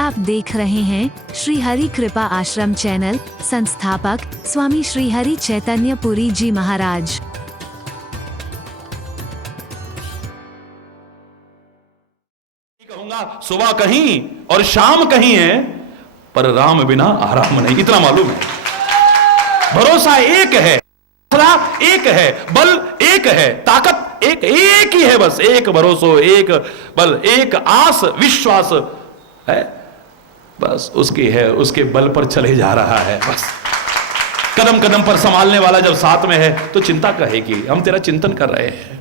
आप देख रहे हैं श्री हरि कृपा आश्रम चैनल। संस्थापक स्वामी श्री हरि चैतन्य पुरी जी महाराज। कहूंगा सुबह कहीं और शाम कहीं है, पर राम बिना आराम नहीं, इतना मालूम है। भरोसा एक है, एक है, बल एक है, ताकत एक ही है, बस एक भरोसा, एक बल, एक आस विश्वास है, बस उसकी है, उसके बल पर चले जा रहा है। बस कदम कदम पर संभालने वाला जब साथ में है तो चिंता कहेगी। हम तेरा चिंतन कर रहे हैं,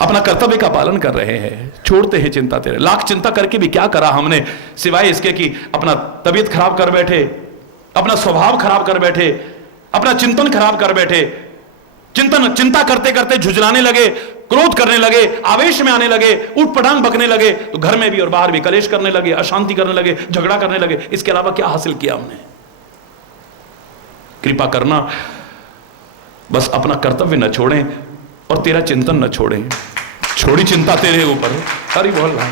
अपना कर्तव्य का पालन कर रहे हैं, छोड़ते हैं चिंता तेरे। लाख चिंता करके भी क्या करा हमने, सिवाय इसके कि अपना तबीयत खराब कर बैठे, अपना स्वभाव खराब कर बैठे, अपना चिंतन खराब कर बैठे। चिंता करते करते झुंझलाने लगे, क्रोध करने लगे, आवेश में आने लगे, उठ पटांग बकने लगे, तो घर में भी और बाहर भी कलेश करने लगे, अशांति करने लगे, झगड़ा करने लगे। इसके अलावा क्या हासिल किया हमने? कृपा करना, बस अपना कर्तव्य न छोड़ें और तेरा चिंतन न छोड़ें। छोड़ी चिंता तेरे ऊपर, हरि बोल रहा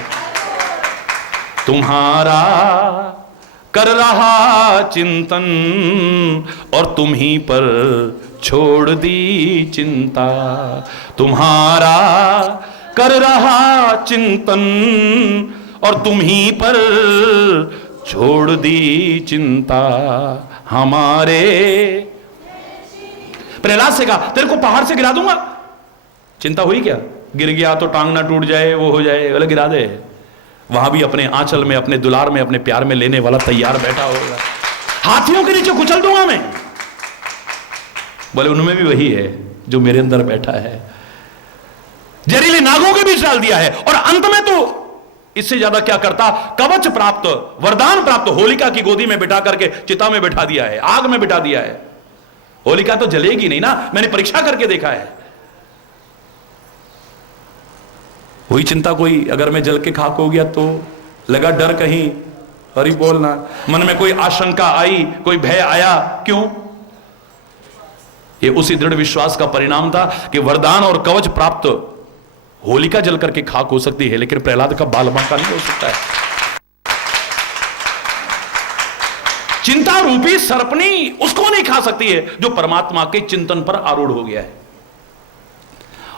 तुम्हारा कर रहा चिंतन और तुम ही पर छोड़ दी चिंता। तुम्हारा कर रहा चिंतन और तुम ही पर छोड़ दी चिंता। हमारे प्रहलाद से कहा तेरे को पहाड़ से गिरा दूंगा। चिंता हुई क्या? गिर गया तो टांग ना टूट जाए, वो हो जाए, बोले गिरा दे। वहां भी अपने आंचल में, अपने दुलार में, अपने प्यार में लेने वाला तैयार बैठा होगा। हाथियों के नीचे कुचल दूंगा मैं। बोले उनमें भी वही है जो मेरे अंदर बैठा है। जहरीले नागों के बीच डाल दिया है। और अंत में तो इससे ज्यादा क्या करता, कवच प्राप्त, वरदान प्राप्त, होलिका की गोदी में बिठा करके चिता में बिठा दिया है, आग में बिठा दिया है। होलिका तो जलेगी नहीं ना, मैंने परीक्षा करके देखा है। वही चिंता कोई अगर मैं जल के खाक हो गया तो लगा डर, कहीं हरि बोलना, मन में कोई आशंका आई, कोई भय आया, क्यों? ये उसी दृढ़ विश्वास का परिणाम था कि वरदान और कवच प्राप्त होलिका जल करके खाक हो सकती है, लेकिन प्रहलाद का बाल बांका नहीं हो सकता है। चिंता रूपी सर्पनी उसको नहीं खा सकती है जो परमात्मा के चिंतन पर आरूढ़ हो गया है।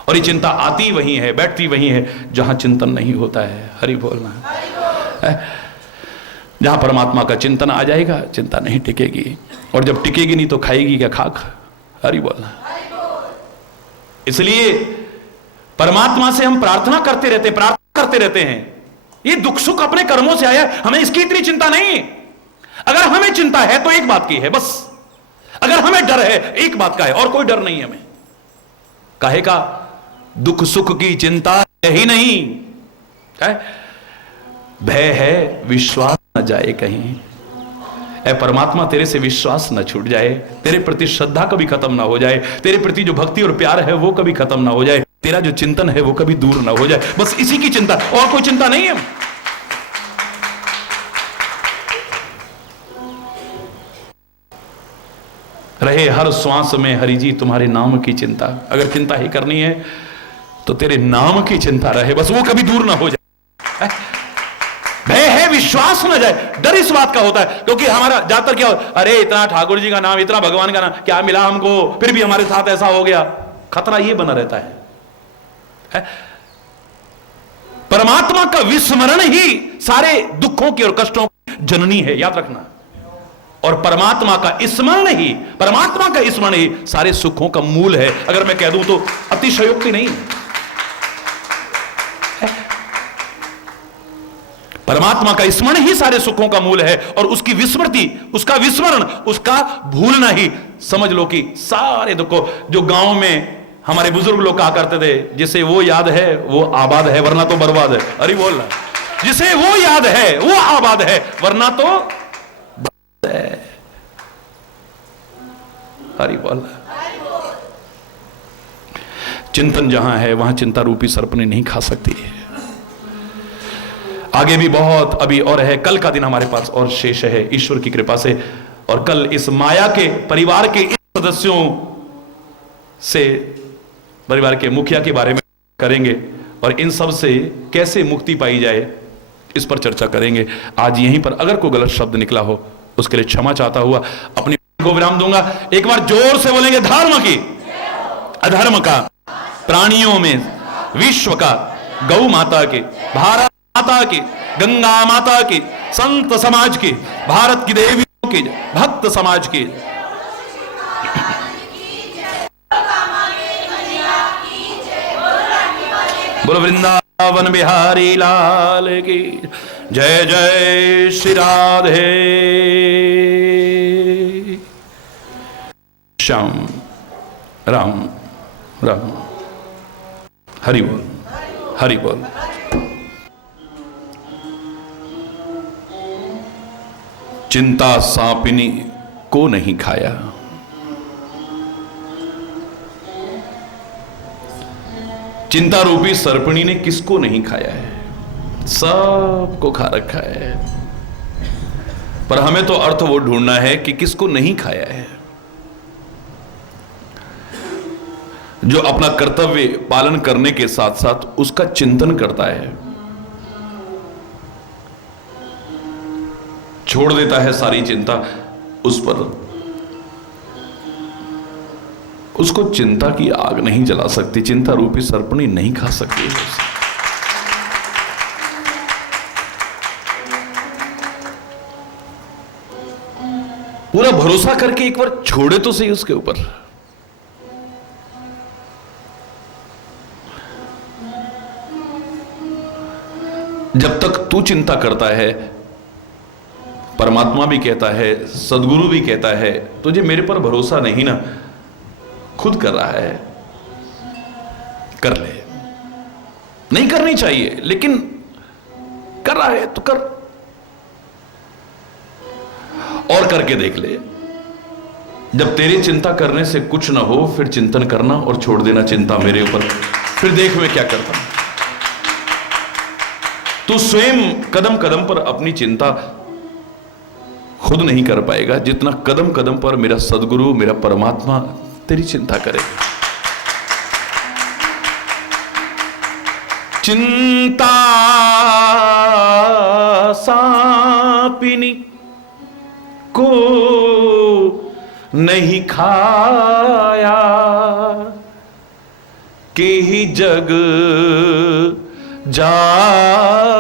और ये चिंता आती वहीं है, बैठती वहीं है जहां चिंतन नहीं होता है। हरि बोलना। जहां परमात्मा का चिंतन आ जाएगा चिंता नहीं टिकेगी, और जब टिकेगी नहीं तो खाएगी क्या खाक? हरि बोलना। इसलिए परमात्मा से हम प्रार्थना करते रहते हैं। ये दुख सुख अपने कर्मों से आया, हमें इसकी इतनी चिंता नहीं। अगर हमें चिंता है तो एक बात की है बस, अगर हमें डर है एक बात का है, और कोई डर नहीं है हमें। काहे का? दुख सुख की चिंता है ही नहीं है, भय है विश्वास न जाए कहीं। ऐ परमात्मा तेरे से विश्वास न छूट जाए, तेरे प्रति श्रद्धा कभी खत्म ना हो जाए, तेरे प्रति जो भक्ति और प्यार है वो कभी खत्म ना हो जाए, तेरा जो चिंतन है वो कभी दूर ना हो जाए। बस इसी की चिंता, और कोई चिंता नहीं है। रहे हर श्वास में हरि जी तुम्हारे नाम की चिंता। अगर चिंता ही करनी है तो तेरे नाम की चिंता रहे, बस वो कभी दूर ना हो जाए। भय है विश्वास ना जाए। डर इस बात का होता है क्योंकि हमारा ज्यादातर क्या होता, अरे इतना ठाकुर जी का नाम, इतना भगवान का नाम, क्या मिला हमको, फिर भी हमारे साथ ऐसा हो गया। खतरा ये बना रहता है। परमात्मा का विस्मरण ही सारे दुखों की और कष्टों की जननी है, याद रखना। और परमात्मा का स्मरण ही सारे सुखों का मूल है। अगर मैं कह दूं तो अतिशयोक्ति नहीं है। परमात्मा का स्मरण ही सारे सुखों का मूल है, और उसकी विस्मृति, उसका विस्मरण, उसका भूलना ही समझ लो कि सारे दुखों। जो गांव में हमारे बुजुर्ग लोग कहा करते थे, जिसे वो याद है वो आबाद है, वरना तो बर्बाद है। अरे बोल रहा, जिसे वो याद है वो आबाद है, वरना तो हरि बोल। चिंतन जहां है वहां चिंता रूपी सर्पनी नहीं खा सकती है। आगे भी बहुत अभी और है, कल का दिन हमारे पास और शेष है ईश्वर की कृपा से। और कल इस माया के परिवार के इन सदस्यों से, परिवार के मुखिया के बारे में करेंगे, और इन सब से कैसे मुक्ति पाई जाए इस पर चर्चा करेंगे आज यहीं पर। अगर कोई गलत शब्द निकला हो उसके लिए क्षमा चाहता हुआ अपनी को विराम दूंगा। एक बार जोर से बोलेंगे, धर्म की, अधर्म का, प्राणियों में विश्व का, गौ माता की, भारत माता की, गंगा माता की, संत समाज की, भारत की देवियों की, भक्त समाज की। बोलो वृंदावन बिहारी लाल की जय। जय श्री राधे श्याम राम राम। हरि बोल, हरि बोल। चिंता सांपिनी को नहीं खाया, चिंता रूपी सर्पणी ने किसको नहीं खाया है? सबको खा रखा है। पर हमें तो अर्थ वो ढूंढना है कि किसको नहीं खाया है। जो अपना कर्तव्य पालन करने के साथ साथ उसका चिंतन करता है, छोड़ देता है सारी चिंता उस पर, उसको चिंता की आग नहीं जला सकती, चिंता रूपी सर्पणी नहीं खा सकती। पूरा भरोसा करके एक बार छोड़े तो सही उसके ऊपर। जब तक तू चिंता करता है, परमात्मा भी कहता है, सदगुरु भी कहता है, तुझे मेरे पर भरोसा नहीं ना, खुद कर रहा है, कर ले। नहीं करनी चाहिए लेकिन कर रहा है तो कर, और करके देख ले। जब तेरी चिंता करने से कुछ ना हो फिर चिंतन करना और छोड़ देना चिंता मेरे ऊपर, फिर देख मैं क्या करता हूं। तू स्वयं कदम कदम पर अपनी चिंता खुद नहीं कर पाएगा जितना कदम कदम पर मेरा सदगुरु, मेरा परमात्मा तेरी चिंता करे। चिंता सांपिनी को नहीं खाया, के ही जग जाहि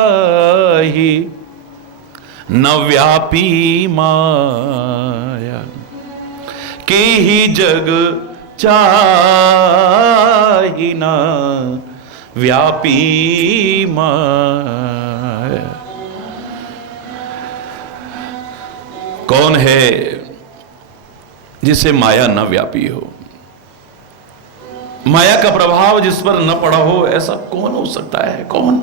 न व्यापी माया, के ही जग चाहि न व्यापी माया। कौन है जिसे माया न व्यापी हो? माया का प्रभाव जिस पर न पड़ा हो, ऐसा कौन हो सकता है? कौन?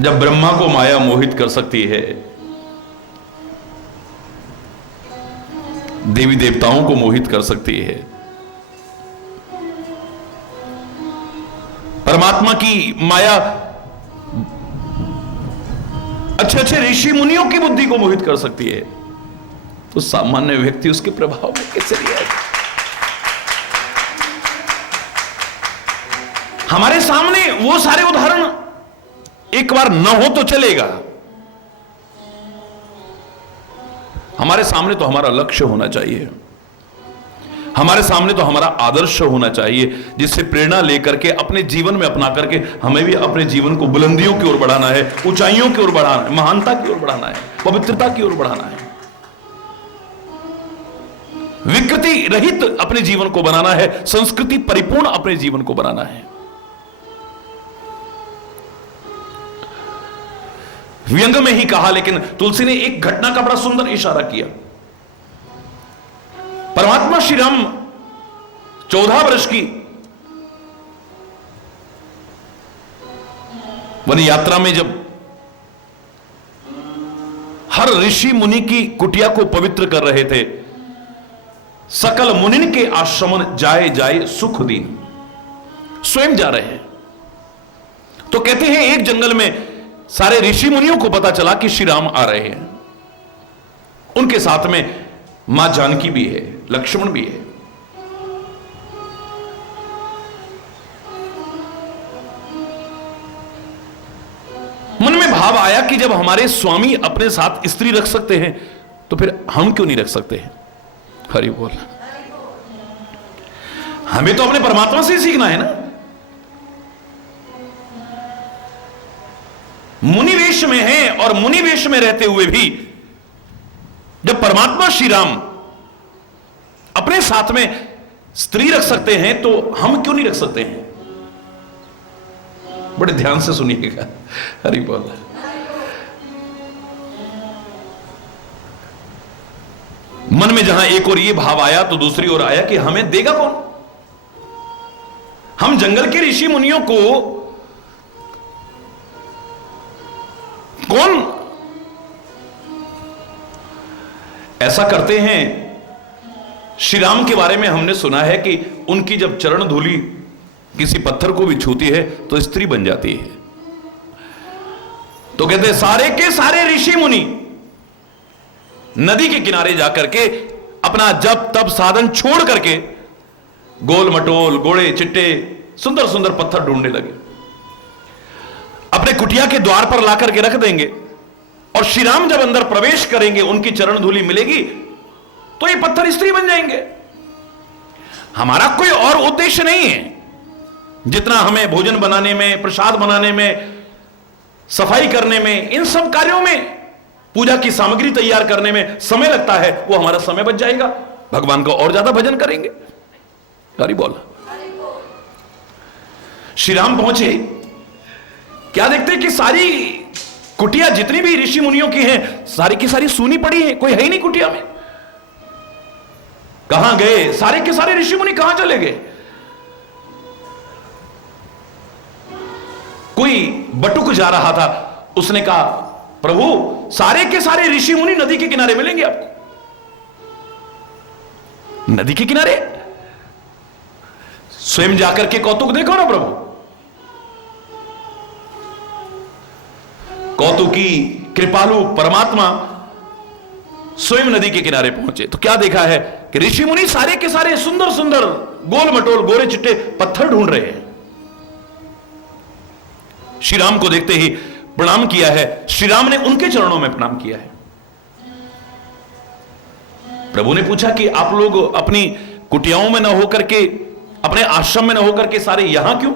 जब ब्रह्मा को माया मोहित कर सकती है, देवी देवताओं को मोहित कर सकती है, परमात्मा की माया अच्छे अच्छे ऋषि मुनियों की बुद्धि को मोहित कर सकती है, तो सामान्य व्यक्ति उसके प्रभाव में कैसे रहेगा? हमारे सामने वो सारे उदाहरण एक बार न हो तो चलेगा, हमारे सामने तो हमारा लक्ष्य होना चाहिए, हमारे सामने तो हमारा आदर्श होना चाहिए, जिससे प्रेरणा लेकर के अपने जीवन में अपना करके हमें भी अपने जीवन को बुलंदियों की ओर बढ़ाना है, ऊंचाइयों की ओर बढ़ाना है, महानता की ओर बढ़ाना है, पवित्रता की ओर बढ़ाना है, विकृति रहित अपने जीवन को बनाना है, संस्कृति परिपूर्ण अपने जीवन को बनाना है। व्यंग में ही कहा, लेकिन तुलसी ने एक घटना का बड़ा सुंदर इशारा किया। परमात्मा श्री राम 14 वर्ष की वन यात्रा में जब हर ऋषि मुनि की कुटिया को पवित्र कर रहे थे, सकल मुनिन के आश्रमन जाए जाए सुख दीन, स्वयं जा रहे हैं, तो कहते हैं एक जंगल में सारे ऋषि मुनियों को पता चला कि श्री राम आ रहे हैं। उनके साथ में मां जानकी भी है, लक्ष्मण भी है। मन में भाव आया कि जब हमारे स्वामी अपने साथ स्त्री रख सकते हैं तो फिर हम क्यों नहीं रख सकते हैं? हरि बोल। हमें तो अपने परमात्मा से ही सीखना है ना। मुनि वेश में है और मुनि वेश में रहते हुए भी जब परमात्मा श्री राम अपने साथ में स्त्री रख सकते हैं तो हम क्यों नहीं रख सकते हैं? बड़े ध्यान से सुनिएगा। हरि बोल। मन में जहां एक और ये भाव आया तो दूसरी ओर आया कि हमें देगा कौन? हम जंगल के ऋषि मुनियों को कौन ऐसा करते हैं? श्री राम के बारे में हमने सुना है कि उनकी जब चरण धूली किसी पत्थर को भी छूती है तो स्त्री बन जाती है। तो कहते हैं सारे के सारे ऋषि मुनि नदी के किनारे जाकर के अपना जप तप साधन छोड़ करके गोल मटोल गोड़े चिट्टे सुंदर सुंदर पत्थर ढूंढने लगे, अपने कुटिया के द्वार पर लाकर के रख देंगे और श्री राम जब अंदर प्रवेश करेंगे उनकी चरण धूलि मिलेगी तो ये पत्थर स्त्री बन जाएंगे। हमारा कोई और उद्देश्य नहीं है। जितना हमें भोजन बनाने में, प्रसाद बनाने में, सफाई करने में, इन सब कार्यों में, पूजा की सामग्री तैयार करने में समय लगता है, वो हमारा समय बच जाएगा, भगवान का और ज्यादा भजन करेंगे। हरि बोल। श्री राम पहुंचे, क्या देखते कि सारी कुटिया जितनी भी ऋषि मुनियों की हैं सारी की सारी सूनी पड़ी है, कोई है ही नहीं कुटिया में। कहां गए सारे के सारे ऋषि मुनि? कहां चले गए? कोई बटुक जा रहा था, उसने कहा प्रभु सारे के सारे ऋषि मुनि नदी के किनारे मिलेंगे आपको। नदी के किनारे स्वयं जाकर के कौतुक देखो ना प्रभु। कौतुकी कृपालु परमात्मा स्वयं नदी के किनारे पहुंचे तो क्या देखा है कि ऋषि मुनि सारे के सारे सुंदर सुंदर गोल मटोल गोरे चिट्टे पत्थर ढूंढ रहे हैं। श्री राम को देखते ही प्रणाम किया है, श्री राम ने उनके चरणों में प्रणाम किया है। प्रभु ने पूछा कि आप लोग अपनी कुटियाओं में न होकर के, अपने आश्रम में न होकर के सारे यहां क्यों?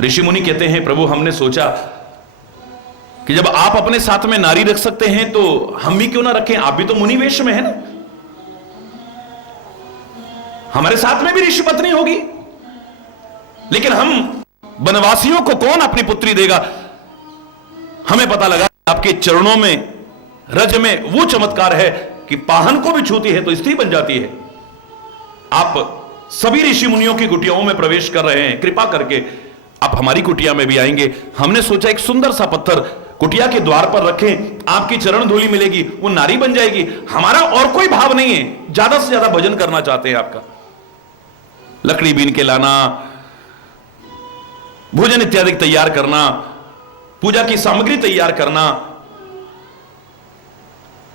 ऋषि मुनि कहते हैं प्रभु हमने सोचा कि जब आप अपने साथ में नारी रख सकते हैं तो हम भी क्यों ना रखें, आप भी तो मुनि वेश में है ना, हमारे साथ में भी ऋषि पत्नी होगी। लेकिन हम वनवासियों को कौन अपनी पुत्री देगा? हमें पता लगा आपके चरणों में रज में वो चमत्कार है कि पाहन को भी छूती है तो स्त्री बन जाती है। आप सभी ऋषि मुनियों की कुटियाओं में प्रवेश कर रहे हैं, कृपा करके आप हमारी कुटिया में भी आएंगे। हमने सोचा एक सुंदर सा पत्थर कुटिया के द्वार पर रखें, आपकी चरण धूलि मिलेगी, वो नारी बन जाएगी। हमारा और कोई भाव नहीं है, ज्यादा से ज्यादा भजन करना चाहते हैं आपका। लकड़ी बीन के लाना, भोजन इत्यादि तैयार करना, पूजा की सामग्री तैयार करना,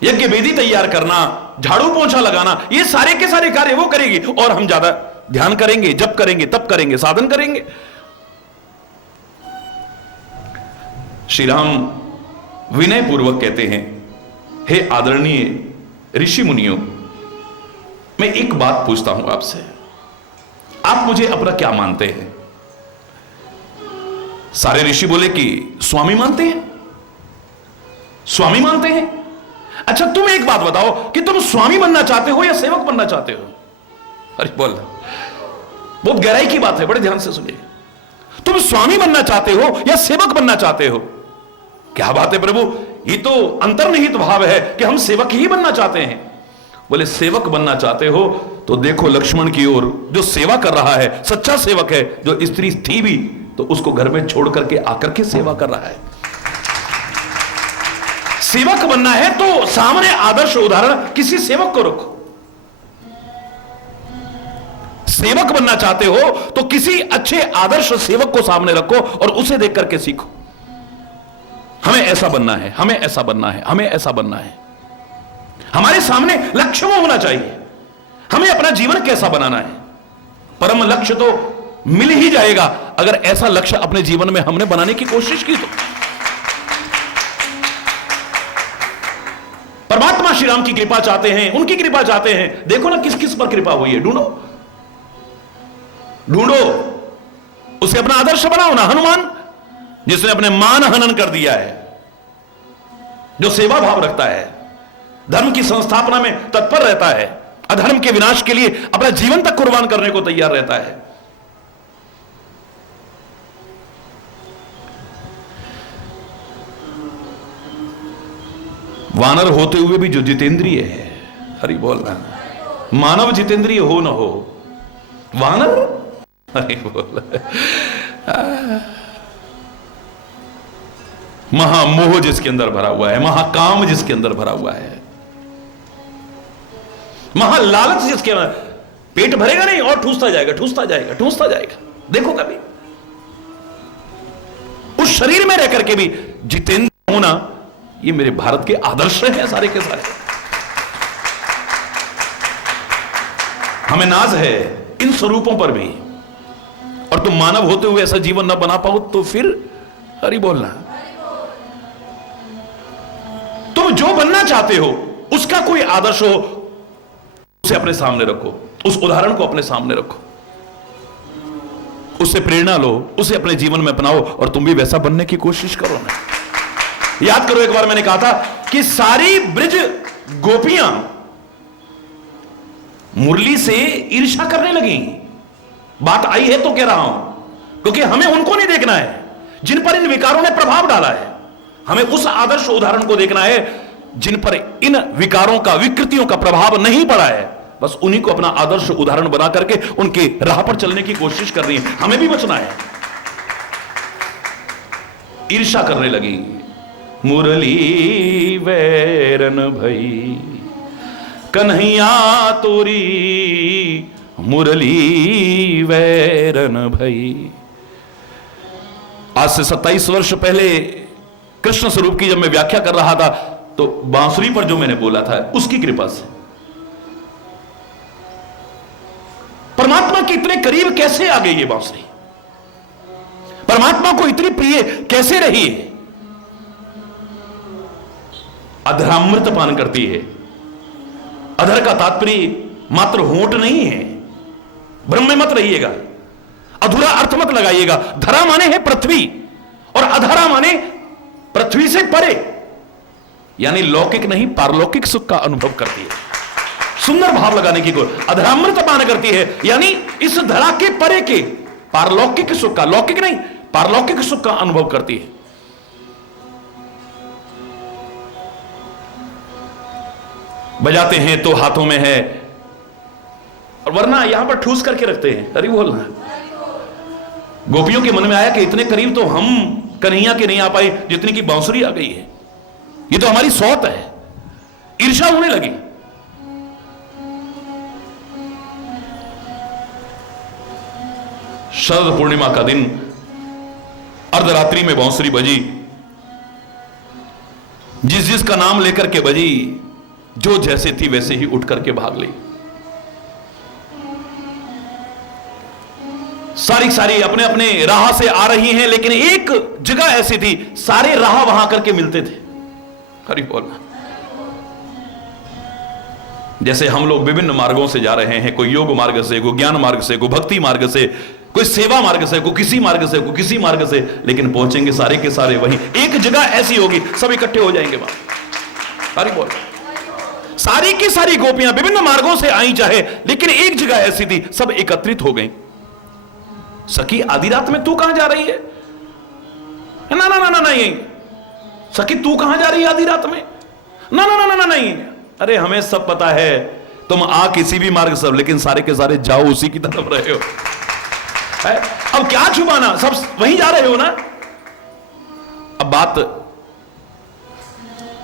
यज्ञ वेदी तैयार करना, झाड़ू पोंछा लगाना, ये सारे के सारे कार्य वो करेगी और हम ज्यादा ध्यान करेंगे, जप करेंगे, तप करेंगे, साधन करेंगे। श्री राम विनय पूर्वक कहते हैं, हे आदरणीय ऋषि मुनियों, मैं एक बात पूछता हूं आपसे, आप मुझे अपना क्या मानते हैं? सारे ऋषि बोले कि स्वामी मानते हैं, स्वामी मानते हैं। अच्छा तुम एक बात बताओ कि तुम स्वामी बनना चाहते हो या सेवक बनना चाहते हो? अरे बोल, बहुत गहराई की बात है, बड़े ध्यान से सुनिए। तुम स्वामी बनना चाहते हो या सेवक बनना चाहते हो? क्या बात है प्रभु, ये तो अंतर्निहित भाव है कि हम सेवक ही बनना चाहते हैं। बोले सेवक बनना चाहते हो तो देखो लक्ष्मण की ओर, जो सेवा कर रहा है, सच्चा सेवक है, जो स्त्री थी भी तो उसको घर में छोड़ करके आकर के सेवा कर रहा है। सेवक बनना है तो सामने आदर्श उदाहरण किसी सेवक को रखो। सेवक बनना चाहते हो तो किसी अच्छे आदर्श सेवक को सामने रखो और उसे देख करके सीखो। हमें ऐसा बनना है, हमें ऐसा बनना है, हमें ऐसा बनना है। हमारे सामने लक्ष्य वो होना चाहिए, हमें अपना जीवन कैसा बनाना है। परम लक्ष्य तो मिल ही जाएगा अगर ऐसा लक्ष्य अपने जीवन में हमने बनाने की कोशिश की तो। परमात्मा श्री राम की कृपा चाहते हैं, उनकी कृपा चाहते हैं। देखो ना किस किस पर कृपा हुई है, ढूंढो ढूंढो, उसे अपना आदर्श बनाओ ना। हनुमान जिसने अपने मान हनन कर दिया है, जो सेवा भाव रखता है, धर्म की संस्थापना में तत्पर रहता है, अधर्म के विनाश के लिए अपना जीवन तक कुर्बान करने को तैयार रहता है। वानर होते हुए भी जो जितेंद्रिय है, हरि बोल रहा, मानव जितेंद्रिय हो न हो, वानर हरि बोल। महामोह जिसके अंदर भरा हुआ है, महाकाम जिसके अंदर भरा हुआ है, महालालच जिसके अंदर, पेट भरेगा नहीं और ठूसता जाएगा, ठूसता जाएगा, ठूसता जाएगा। देखो कभी उस शरीर में रह करके भी जितेंद्र होना, ये मेरे भारत के आदर्श हैं सारे के सारे। हमें नाज है इन स्वरूपों पर भी, और तुम मानव होते हुए ऐसा जीवन ना बना पाओ तो फिर हरि बोलना। तुम जो बनना चाहते हो उसका कोई आदर्श हो, उसे अपने सामने रखो, उस उदाहरण को अपने सामने रखो, उससे प्रेरणा लो, उसे अपने जीवन में अपनाओ और तुम भी वैसा बनने की कोशिश करो ना। याद करो, एक बार मैंने कहा था कि सारी ब्रिज गोपियां मुरली से ईर्ष्या करने लगी। बात आई है तो कह रहा हूं, क्योंकि हमें उनको नहीं देखना है जिन पर इन विकारों ने प्रभाव डाला है। हमें उस आदर्श उदाहरण को देखना है जिन पर इन विकारों का, विकृतियों का प्रभाव नहीं पड़ा है। बस उन्हीं को अपना आदर्श उदाहरण बना करके उनके राह पर चलने की कोशिश कर रही है। हमें भी बचना है। ईर्ष्या करने लगी, मुरली वैरन भई कन्हैया तोरी, मुरली वैरन भई। आज से 27 वर्ष पहले कृष्ण स्वरूप की जब मैं व्याख्या कर रहा था तो बांसुरी पर जो मैंने बोला था उसकी कृपा से परमात्मा के इतने करीब कैसे आ गई ये बांसुरी, परमात्मा को इतनी प्रिय कैसे रही है। अधरामृत पान करती है। अधर का तात्पर्य मात्र होंठ नहीं है, भ्रम में मत रहिएगा, अधूरा अर्थ मत लगाइएगा। धरा माने है पृथ्वी और अधरा माने पृथ्वी से परे, यानी लौकिक नहीं पारलौकिक सुख का अनुभव करती है। सुंदर भाव लगाने की कोशिश, अधरामृत पान करती है यानी इस धरा के परे के पारलौकिक सुख का, लौकिक नहीं पारलौकिक सुख का अनुभव करती है। बजाते हैं तो हाथों में है, और वरना यहां पर ठूस करके रखते हैं। अरे बोलना, गोपियों के मन में आया कि इतने करीब तो हम कन्हैया के नहीं आ पाए जितनी की बांसुरी आ गई है, ये तो हमारी सौत है। ईर्ष्या होने लगी। शरद पूर्णिमा का दिन, अर्धरात्रि में बांसुरी बजी, जिस जिसका नाम लेकर के बजी, जो जैसे थी वैसे ही उठ करके भाग ली। सारी अपने अपने राह से आ रही हैं, लेकिन एक जगह ऐसी थी सारे राह वहां करके मिलते थे। हरि बोल। जैसे हम लोग विभिन्न मार्गों से जा रहे हैं, कोई योग मार्ग से, कोई ज्ञान मार्ग से, कोई भक्ति मार्ग से, कोई सेवा मार्ग से, कोई किसी मार्ग से, कोई किसी मार्ग से, लेकिन पहुंचेंगे सारे के सारे वहीं। एक जगह ऐसी होगी, सब इकट्ठे हो जाएंगे वहां। हरि बोल। सारी की सारी गोपियां विभिन्न मार्गों से आई चाहे, लेकिन एक जगह ऐसी थी, सब एकत्रित हो गई। सखी आधी रात में तू कहां जा रही है? ना ना ना ना नहीं। सखी तू कहां जा रही है आधी रात में? ना ना ना ना नहीं। अरे हमें सब पता है, तुम आ किसी भी मार्ग से, लेकिन सारे के सारे जाओ उसी की तरफ रहे हो। अब क्या छुपाना, सब वहीं जा रहे हो ना। अब बात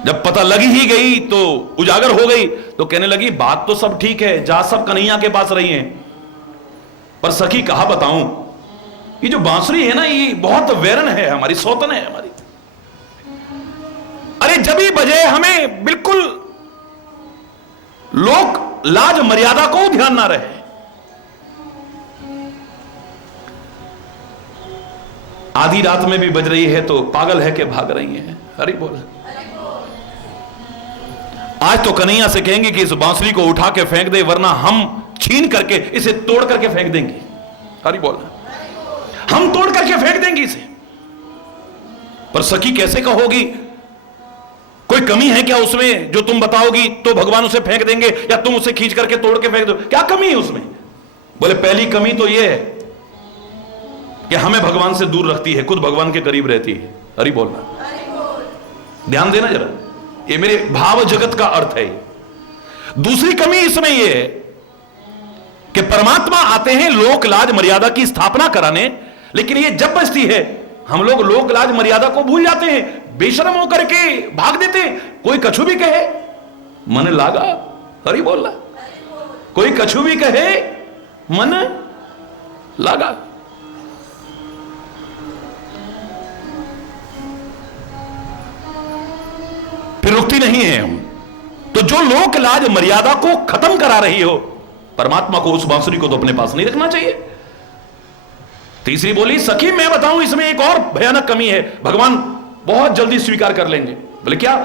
जब पता लगी ही गई तो उजागर हो गई, तो कहने लगी बात तो सब ठीक है, जा सब कन्हैया के पास रही हैं, पर सखी कहा बताऊं, ये जो बांसुरी है ना, ये बहुत वैरन है, हमारी सौतन है हमारी। जब ही बजे हमें बिल्कुल लोक लाज मर्यादा को ध्यान ना रहे। आधी रात में भी बज रही है तो पागल है कि भाग रही है। हरि बोल। आज तो कन्हैया से कहेंगे कि इस बांसुरी को उठा के फेंक दे, वरना हम छीन करके इसे तोड़ करके फेंक देंगे। हरि बोल। हम तोड़ करके फेंक देंगे इसे। पर सखी कैसे कहोगी? कोई कमी है क्या उसमें जो तुम बताओगी तो भगवान उसे फेंक देंगे, या तुम उसे खींच करके तोड़ के फेंक दो? क्या कमी है उसमें? बोले पहली कमी तो यह है कि हमें भगवान से दूर रखती है, खुद भगवान के करीब रहती है। हरि बोलना, ध्यान देना जरा, ये मेरे भाव जगत का अर्थ है। दूसरी कमी इसमें यह है कि परमात्मा आते हैं लोक लाज मर्यादा की स्थापना कराने, लेकिन ये जब बचती है हम लोग लोक लाज मर्यादा को भूल जाते हैं, बेशर्म होकर के भाग देते हैं। कोई कछु भी कहे मन लागा। हरि बोलना, कोई कछु भी कहे मन लागा। फिर रुकती नहीं है हम। तो जो लोक लाज मर्यादा को खत्म करा रही हो, परमात्मा को, उस बांसुरी को तो अपने पास नहीं रखना चाहिए। तीसरी बोली, सखी मैं बताऊं इसमें एक और भयानक कमी है, भगवान बहुत जल्दी स्वीकार कर लेंगे। बोले क्या?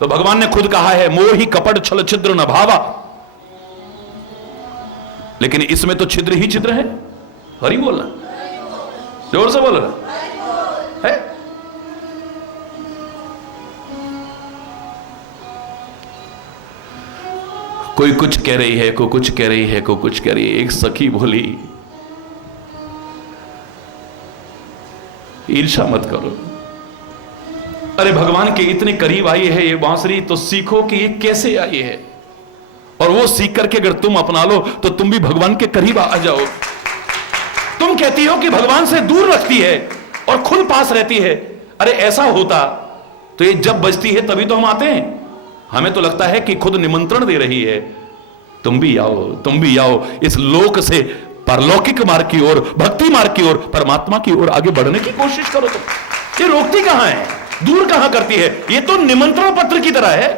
तो भगवान ने खुद कहा है, मोहि कपट छल छिद्र न भावा। लेकिन इसमें तो छिद्र ही छिद्र है। हरि बोलना, जोर से बोल रहा है। कोई कुछ कह रही है, कोई कुछ कह रही है, कोई कुछ कह रही है। एक सखी बोली, ईर्ष्या मत करो। अरे भगवान के इतने करीब आई है ये बांसुरी, तो सीखो कि ये कैसे आई है, और वो सीख करके अगर तुम अपना लो तो तुम भी भगवान के करीब आ जाओ। तुम कहती हो कि भगवान से दूर रखती है और खुद पास रहती है। अरे ऐसा होता तो ये जब बजती है तभी तो हम आते हैं। हमें तो लगता है कि खुद निमंत्रण दे रही है, तुम भी आओ, तुम भी आओ, इस लोक से परलौकिक मार्ग की ओर, भक्ति मार्ग की ओर, परमात्मा की ओर आगे बढ़ने की कोशिश करो। तुम ये रोकती कहां है, दूर कहां करती है? ये तो निमंत्रण पत्र की तरह है।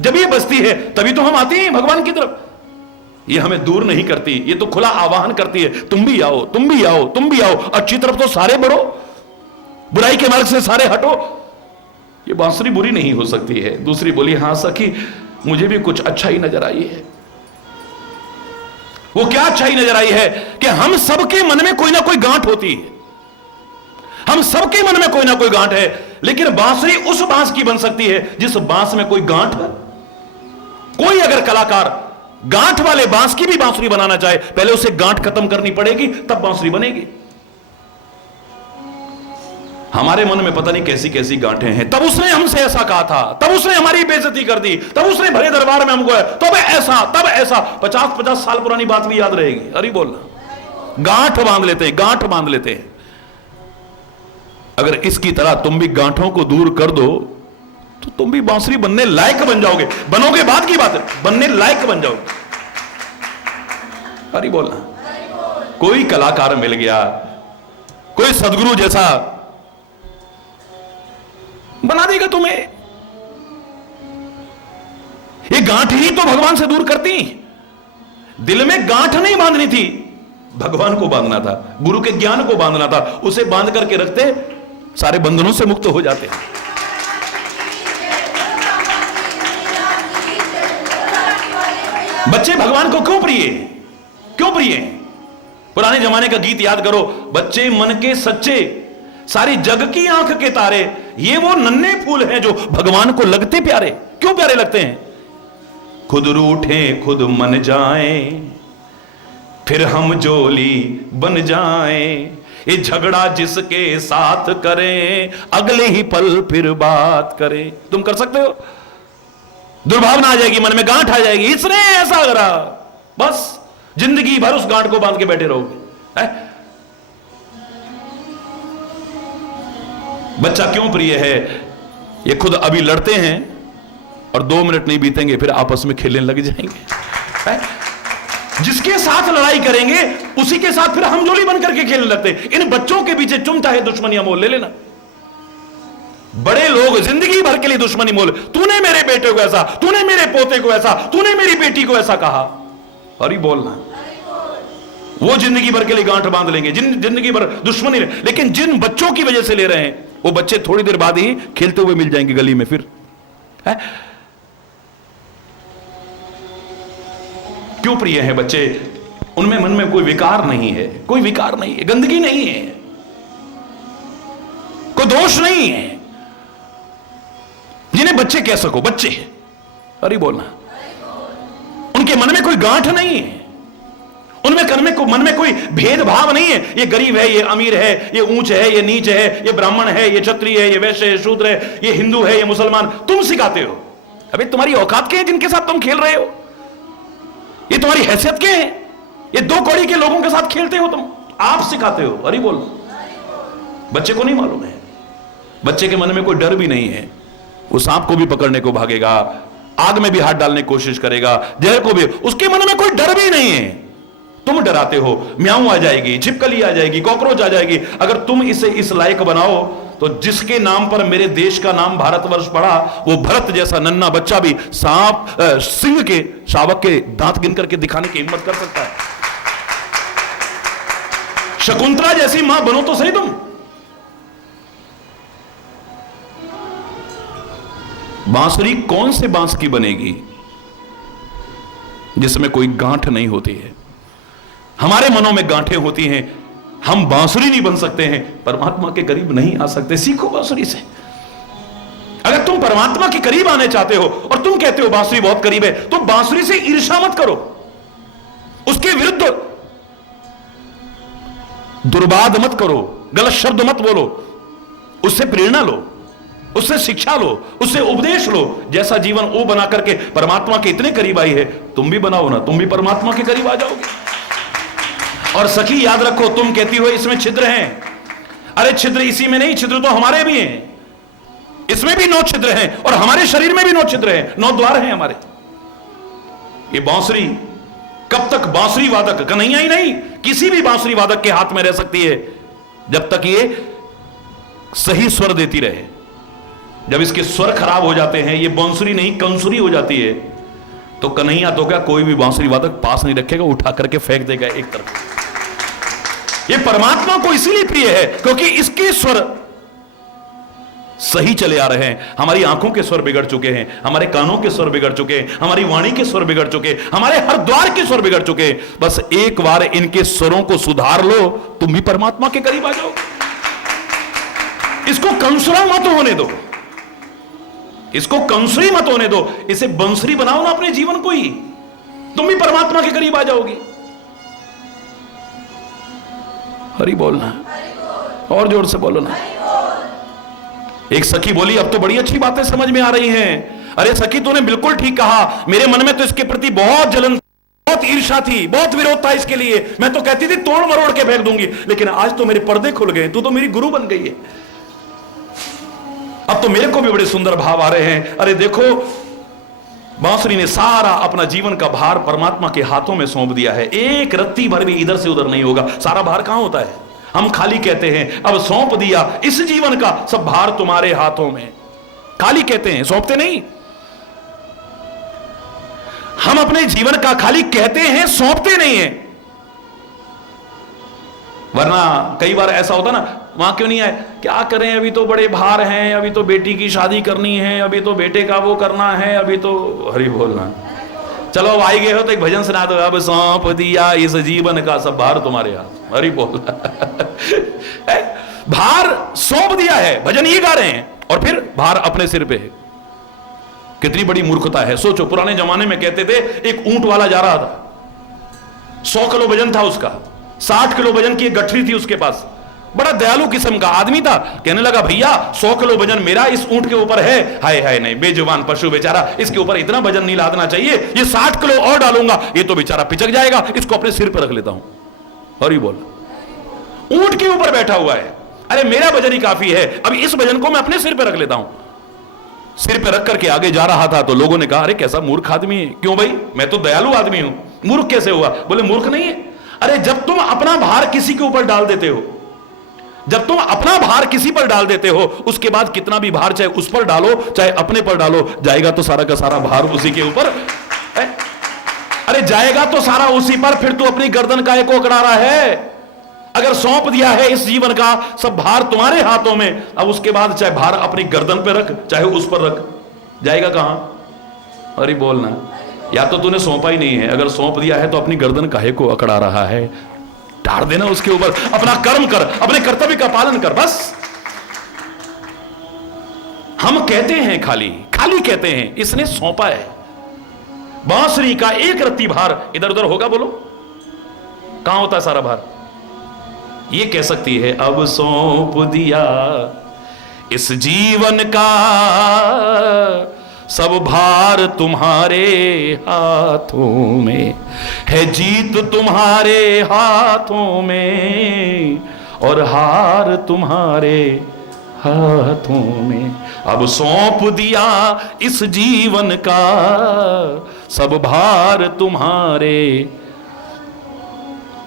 जब ये बजती है तभी तो हम आते हैं भगवान की तरफ। ये हमें दूर नहीं करती, ये तो खुला आह्वान करती है, तुम भी आओ, तुम भी आओ, तुम भी आओ, अच्छी तरफ तो सारे बढ़ो, बुराई के मार्ग से सारे हटो। ये बांसुरी बुरी नहीं हो सकती है। दूसरी बोली, हां सखी मुझे भी कुछ अच्छा ही नजर आई है। वो क्या अच्छाई नजर आई है कि हम सबके मन में कोई ना कोई गांठ होती है। हम सबके मन में कोई ना कोई गांठ है, लेकिन बांसुरी उस बांस की बन सकती है जिस बांस में कोई गांठ है। कोई अगर कलाकार गांठ वाले बांस की भी बांसुरी बनाना चाहे, पहले उसे गांठ खत्म करनी पड़ेगी, तब बांसुरी बनेगी। हमारे मन में पता नहीं कैसी कैसी गांठें हैं। तब उसने हमसे ऐसा कहा था, तब उसने हमारी बेइज्जती कर दी, तब उसने भरे दरबार में हमको तब ऐसा, तब ऐसा। 50-50 साल पुरानी बात भी याद रहेगी। अरे बोलना, गांठ बांध लेते हैं, गांठ बांध लेते हैं। अगर इसकी तरह तुम भी गांठों को दूर कर दो तो तुम भी बांसुरी बनने लायक बन जाओगे। बनोगे बाद की बात है, बनने लायक बन जाओगे। अरे बोलना, कोई कलाकार मिल गया, कोई सदगुरु जैसा बना देगा तुम्हें। ये गांठ ही तो भगवान से दूर करती। दिल में गांठ नहीं बांधनी थी, भगवान को बांधना था, गुरु के ज्ञान को बांधना था। उसे बांध करके रखते, सारे बंधनों से मुक्त हो जाते। बच्चे भगवान को क्यों प्रिय, क्यों प्रिय? पुराने जमाने का गीत याद करो, बच्चे मन के सच्चे, सारी जग की आंख के तारे, ये वो नन्हे फूल हैं जो भगवान को लगते प्यारे। क्यों प्यारे लगते हैं? खुद रूठे खुद मन जाएं, फिर हम जोली बन जाएं। ये झगड़ा जिसके साथ करें, अगले ही पल फिर बात करें। तुम कर सकते हो? दुर्भावना आ जाएगी, मन में गांठ आ जाएगी, इसने ऐसा करा, बस जिंदगी भर उस गांठ को बांध के बैठे रहोगे। बच्चा क्यों प्रिय है? ये खुद अभी लड़ते हैं और 2 मिनट नहीं बीतेंगे फिर आपस में खेलने लग जाएंगे। जिसके साथ लड़ाई करेंगे उसी के साथ फिर हमजोली बनकर के खेलने लगते। इन बच्चों के पीछे तुम चाहे दुश्मनियां मोल ले लेना। बड़े लोग जिंदगी भर के लिए दुश्मनी मोल, तूने मेरे बेटे को ऐसा, तूने मेरे पोते को ऐसा, तूने मेरी बेटी को ऐसा कहा। अरे बोलना, वो जिंदगी भर के लिए गांठ बांध लेंगे, जिंदगी भर दुश्मनी। लेकिन जिन बच्चों की वजह से ले रहे हैं, वो बच्चे थोड़ी देर बाद ही खेलते हुए मिल जाएंगे गली में। फिर है? क्यों प्रिय है बच्चे? उनमें मन में कोई विकार नहीं है, कोई विकार नहीं है, गंदगी नहीं है, कोई दोष नहीं है, जिन्हें बच्चे कह सको बच्चे। अरे बोलना, उनके मन में कोई गांठ नहीं है, उनमें मन में कोई भेदभाव नहीं है। ये गरीब है, ये अमीर है, ये ऊंच है, ये नीच है, ये ब्राह्मण है, ये क्षत्रिय है, ये वैश्य है, शूद्र है, ये हिंदू है, ये मुसलमान। तुम सिखाते हो। अबे तुम्हारी औकात के हैं जिनके साथ तुम खेल रहे हो? ये तुम्हारी हैसियत के हैं? ये दो कौड़ी के लोगों के साथ खेलते हो तुम, आप सिखाते हो। अरे बोल, बच्चे को नहीं मालूम है, बच्चे के मन में कोई डर भी नहीं है। वो सांप को भी पकड़ने को भागेगा, आग में भी हाथ डालने की कोशिश करेगा, जहर को भी, उसके मन में कोई डर भी नहीं है। तुम डराते हो, म्याऊं आ जाएगी, छिपकली आ जाएगी, कॉकरोच आ जाएगी। अगर तुम इसे इस लायक बनाओ तो जिसके नाम पर मेरे देश का नाम भारतवर्ष पड़ा, वो भरत जैसा नन्हा बच्चा भी सांप सिंह के, शावक के दांत गिन करके दिखाने की हिम्मत कर सकता है। शकुंतला जैसी मां बनो तो सही तुम। बांसुरी कौन से बांस की बनेगी जिसमें कोई गांठ नहीं होती है? हमारे मनों में गांठें होती हैं। हम बांसुरी नहीं बन सकते हैं, परमात्मा के करीब नहीं आ सकते। सीखो बांसुरी से। अगर तुम परमात्मा के करीब आने चाहते हो और तुम कहते हो बांसुरी बहुत करीब है, तो बांसुरी से ईर्ष्या मत करो, उसके विरुद्ध दुर्वाद मत करो, गलत शब्द मत बोलो, उससे प्रेरणा लो, उससे शिक्षा लो, उससे उपदेश लो। जैसा जीवन वो बना करके परमात्मा के इतने करीब आई है, तुम भी बनाओ ना, तुम भी परमात्मा के करीब आ जाओगे। और सखी याद रखो, तुम कहती हो इसमें छिद्र हैं। अरे छिद्र इसी में नहीं, छिद्र तो हमारे भी हैं। इसमें भी 9 छिद्र हैं और हमारे शरीर में भी 9 छिद्र हैं, 9 द्वार हैं हमारे। ये बांसुरी कब तक बांसुरी वादक, कन्हैया ही नहीं, किसी भी बांसुरी वादक के हाथ में रह सकती है जब तक ये सही स्वर देती रहे। जब इसके स्वर खराब हो जाते हैं, ये बांसुरी नहीं कंसुरी हो जाती है, तो कन्हैया तो क्या कोई भी बांसुरी वादक पास नहीं रखेगा, उठा करके फेंक देगा एक तरफ। ये परमात्मा को इसीलिए प्रिय है क्योंकि इसके स्वर सही चले आ रहे हैं। हमारी आंखों के स्वर बिगड़ चुके हैं, हमारे कानों के स्वर बिगड़ चुके हैं, हमारी वाणी के स्वर बिगड़ चुके हैं, हमारे हर द्वार के स्वर बिगड़ चुके हैं। बस एक बार इनके स्वरों को सुधार लो, तुम भी परमात्मा के करीब आ जाओ। इसको कंसुरा मत होने दो, इसको कंसुरी मत होने दो, इसे बंसुरी बनाओ ना अपने जीवन को ही, तुम भी परमात्मा के करीब आ जाओगे। हरि बोलना, और जोर से बोलो ना। एक सखी बोली, अब तो बड़ी अच्छी बातें समझ में आ रही हैं। अरे सखी, तूने बिल्कुल ठीक कहा, मेरे मन में तो इसके प्रति बहुत जलन, बहुत ईर्ष्या थी, बहुत विरोध था इसके लिए। मैं तो कहती थी तोड़ मरोड़ के फेंक दूंगी, लेकिन आज तो मेरे पर्दे खुल गए, तू तो मेरी गुरु बन गई है। अब तो मेरे को भी बड़े सुंदर भाव आ रहे हैं। अरे देखो, बांसुरी ने सारा अपना जीवन का भार परमात्मा के हाथों में सौंप दिया है। एक रत्ती भर भी इधर से उधर नहीं होगा। सारा भार कहां होता है? हम खाली कहते हैं, अब सौंप दिया इस जीवन का सब भार तुम्हारे हाथों में। खाली कहते हैं, सौंपते नहीं। हम अपने जीवन का खाली कहते हैं, सौंपते नहीं है। वरना कई बार ऐसा होता ना, वहां क्यों नहीं आए, क्या करें, अभी तो बड़े भार हैं, अभी तो बेटी की शादी करनी है, अभी तो बेटे का वो करना है, अभी तो हरि बोलना। चलो अब आई गए हो तो एक भजन सुना दो, अब सौंप दिया इस जीवन का सब भार तुम्हारे हाथ। हरि बोलना। भार सौंप दिया है, भजन ये गा रहे हैं, और फिर भार अपने सिर पे है। कितनी बड़ी मूर्खता है। सोचो, पुराने जमाने में कहते थे, एक ऊंट वाला जा रहा था, 100 किलो वजन था उसका, 60 किलो वजन की एक गठरी थी उसके पास। बड़ा दयालु किस्म का आदमी था। कहने लगा, भैया 100 किलो वजन मेरा इस ऊंट के ऊपर है। हाय हाय, नहीं, बेजुबान पशु बेचारा, इसके ऊपर इतना वजन नहीं लादना चाहिए, ये 60 किलो और डालूंगा, ये तो बेचारा पिचक जाएगा, इसको अपने सिर पर रख लेता हूं। और ये बोल, ऊंट के ऊपर बैठा हुआ है, अरे मेरा वजन ही काफी है, अब इस वजन को मैं अपने सिर पर रख लेता हूं। सिर पर रख करके आगे जा रहा था तो लोगों ने कहा, अरे कैसा मूर्ख आदमी है। क्यों भाई, मैं तो दयालु आदमी हूं, मूर्ख कैसे हुआ? बोले, मूर्ख नहीं है, अरे जब तुम अपना भार किसी के ऊपर डाल देते हो, जब तुम अपना भार किसी पर डाल देते हो, उसके बाद कितना भी भार चाहे उस पर डालो चाहे अपने पर डालो, जाएगा तो सारा का सारा भार उसी के ऊपर। अरे जाएगा तो सारा उसी पर, फिर तू अपनी गर्दन काहे को अकड़ा रहा है? अगर सौंप दिया है इस जीवन का सब भार तुम्हारे हाथों में, अब उसके बाद चाहे भार अपनी गर्दन पे रख चाहे उस पर रख, जाएगा कहां? अरे बोलना, या तो तूने सौंपा ही नहीं है, अगर सौंप दिया है तो अपनी गर्दन काहे को अकड़ा रहा है? डाल देना उसके ऊपर, अपना कर्म कर, अपने कर्तव्य का पालन कर, बस। हम कहते हैं खाली खाली कहते हैं इसने सौंपा है। बांसुरी का एक रत्ती भार इधर उधर होगा? बोलो कहां होता है सारा भार? ये कह सकती है अब सौंप दिया इस जीवन का सब भार तुम्हारे हाथों में है, जीत तुम्हारे हाथों में और हार तुम्हारे हाथों में। अब सौंप दिया इस जीवन का सब भार तुम्हारे।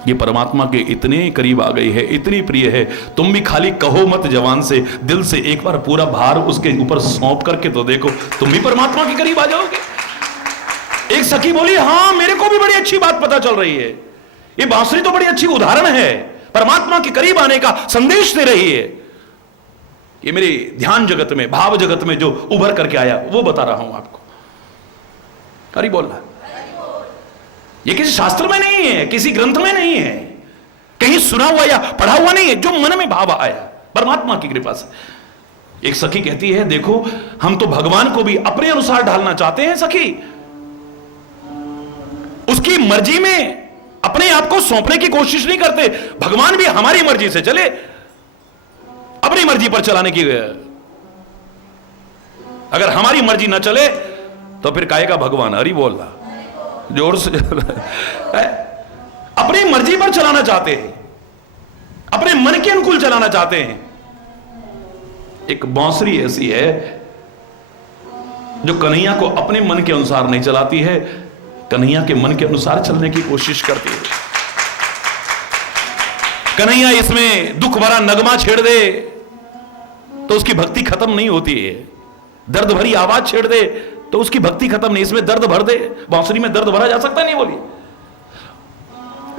ये परमात्मा के इतने करीब आ गई है, इतनी प्रिय है, तुम भी खाली कहो मत जवान से, दिल से एक बार पूरा भार उसके ऊपर सौंप करके तो देखो, तुम भी परमात्मा के करीब आ जाओगे। एक सखी बोली, हां मेरे को भी बड़ी अच्छी बात पता चल रही है, ये बांसुरी तो बड़ी अच्छी उदाहरण है, परमात्मा के करीब आने का संदेश दे रही है। ये मेरे ध्यान जगत में, भाव जगत में जो उभर करके आया वो बता रहा हूं आपको। अरे बोलना, ये किसी शास्त्र में नहीं है, किसी ग्रंथ में नहीं है, कहीं सुना हुआ या पढ़ा हुआ नहीं है, जो मन में भाव आया परमात्मा की कृपा से। एक सखी कहती है, देखो हम तो भगवान को भी अपने अनुसार ढालना चाहते हैं सखी, उसकी मर्जी में अपने आप को सौंपने की कोशिश नहीं करते। भगवान भी हमारी मर्जी से चले, अपनी मर्जी पर चलाने की, अगर हमारी मर्जी ना चले तो फिर काहे का भगवान? अरे बोल रहा जोर से अपनी मर्जी पर चलाना चाहते हैं, अपने मन के अनुकूल चलाना चाहते हैं। एक बांसुरी ऐसी है जो कन्हैया को अपने मन के अनुसार नहीं चलाती है, कन्हैया के मन के अनुसार चलने की कोशिश करती है। कन्हैया इसमें दुख भरा नगमा छेड़ दे तो उसकी भक्ति खत्म नहीं होती है, दर्द भरी आवाज छेड़ दे तो उसकी भक्ति खत्म नहीं, इसमें दर्द भर दे। बांसुरी में दर्द भरा जा सकता नहीं? बोलिए,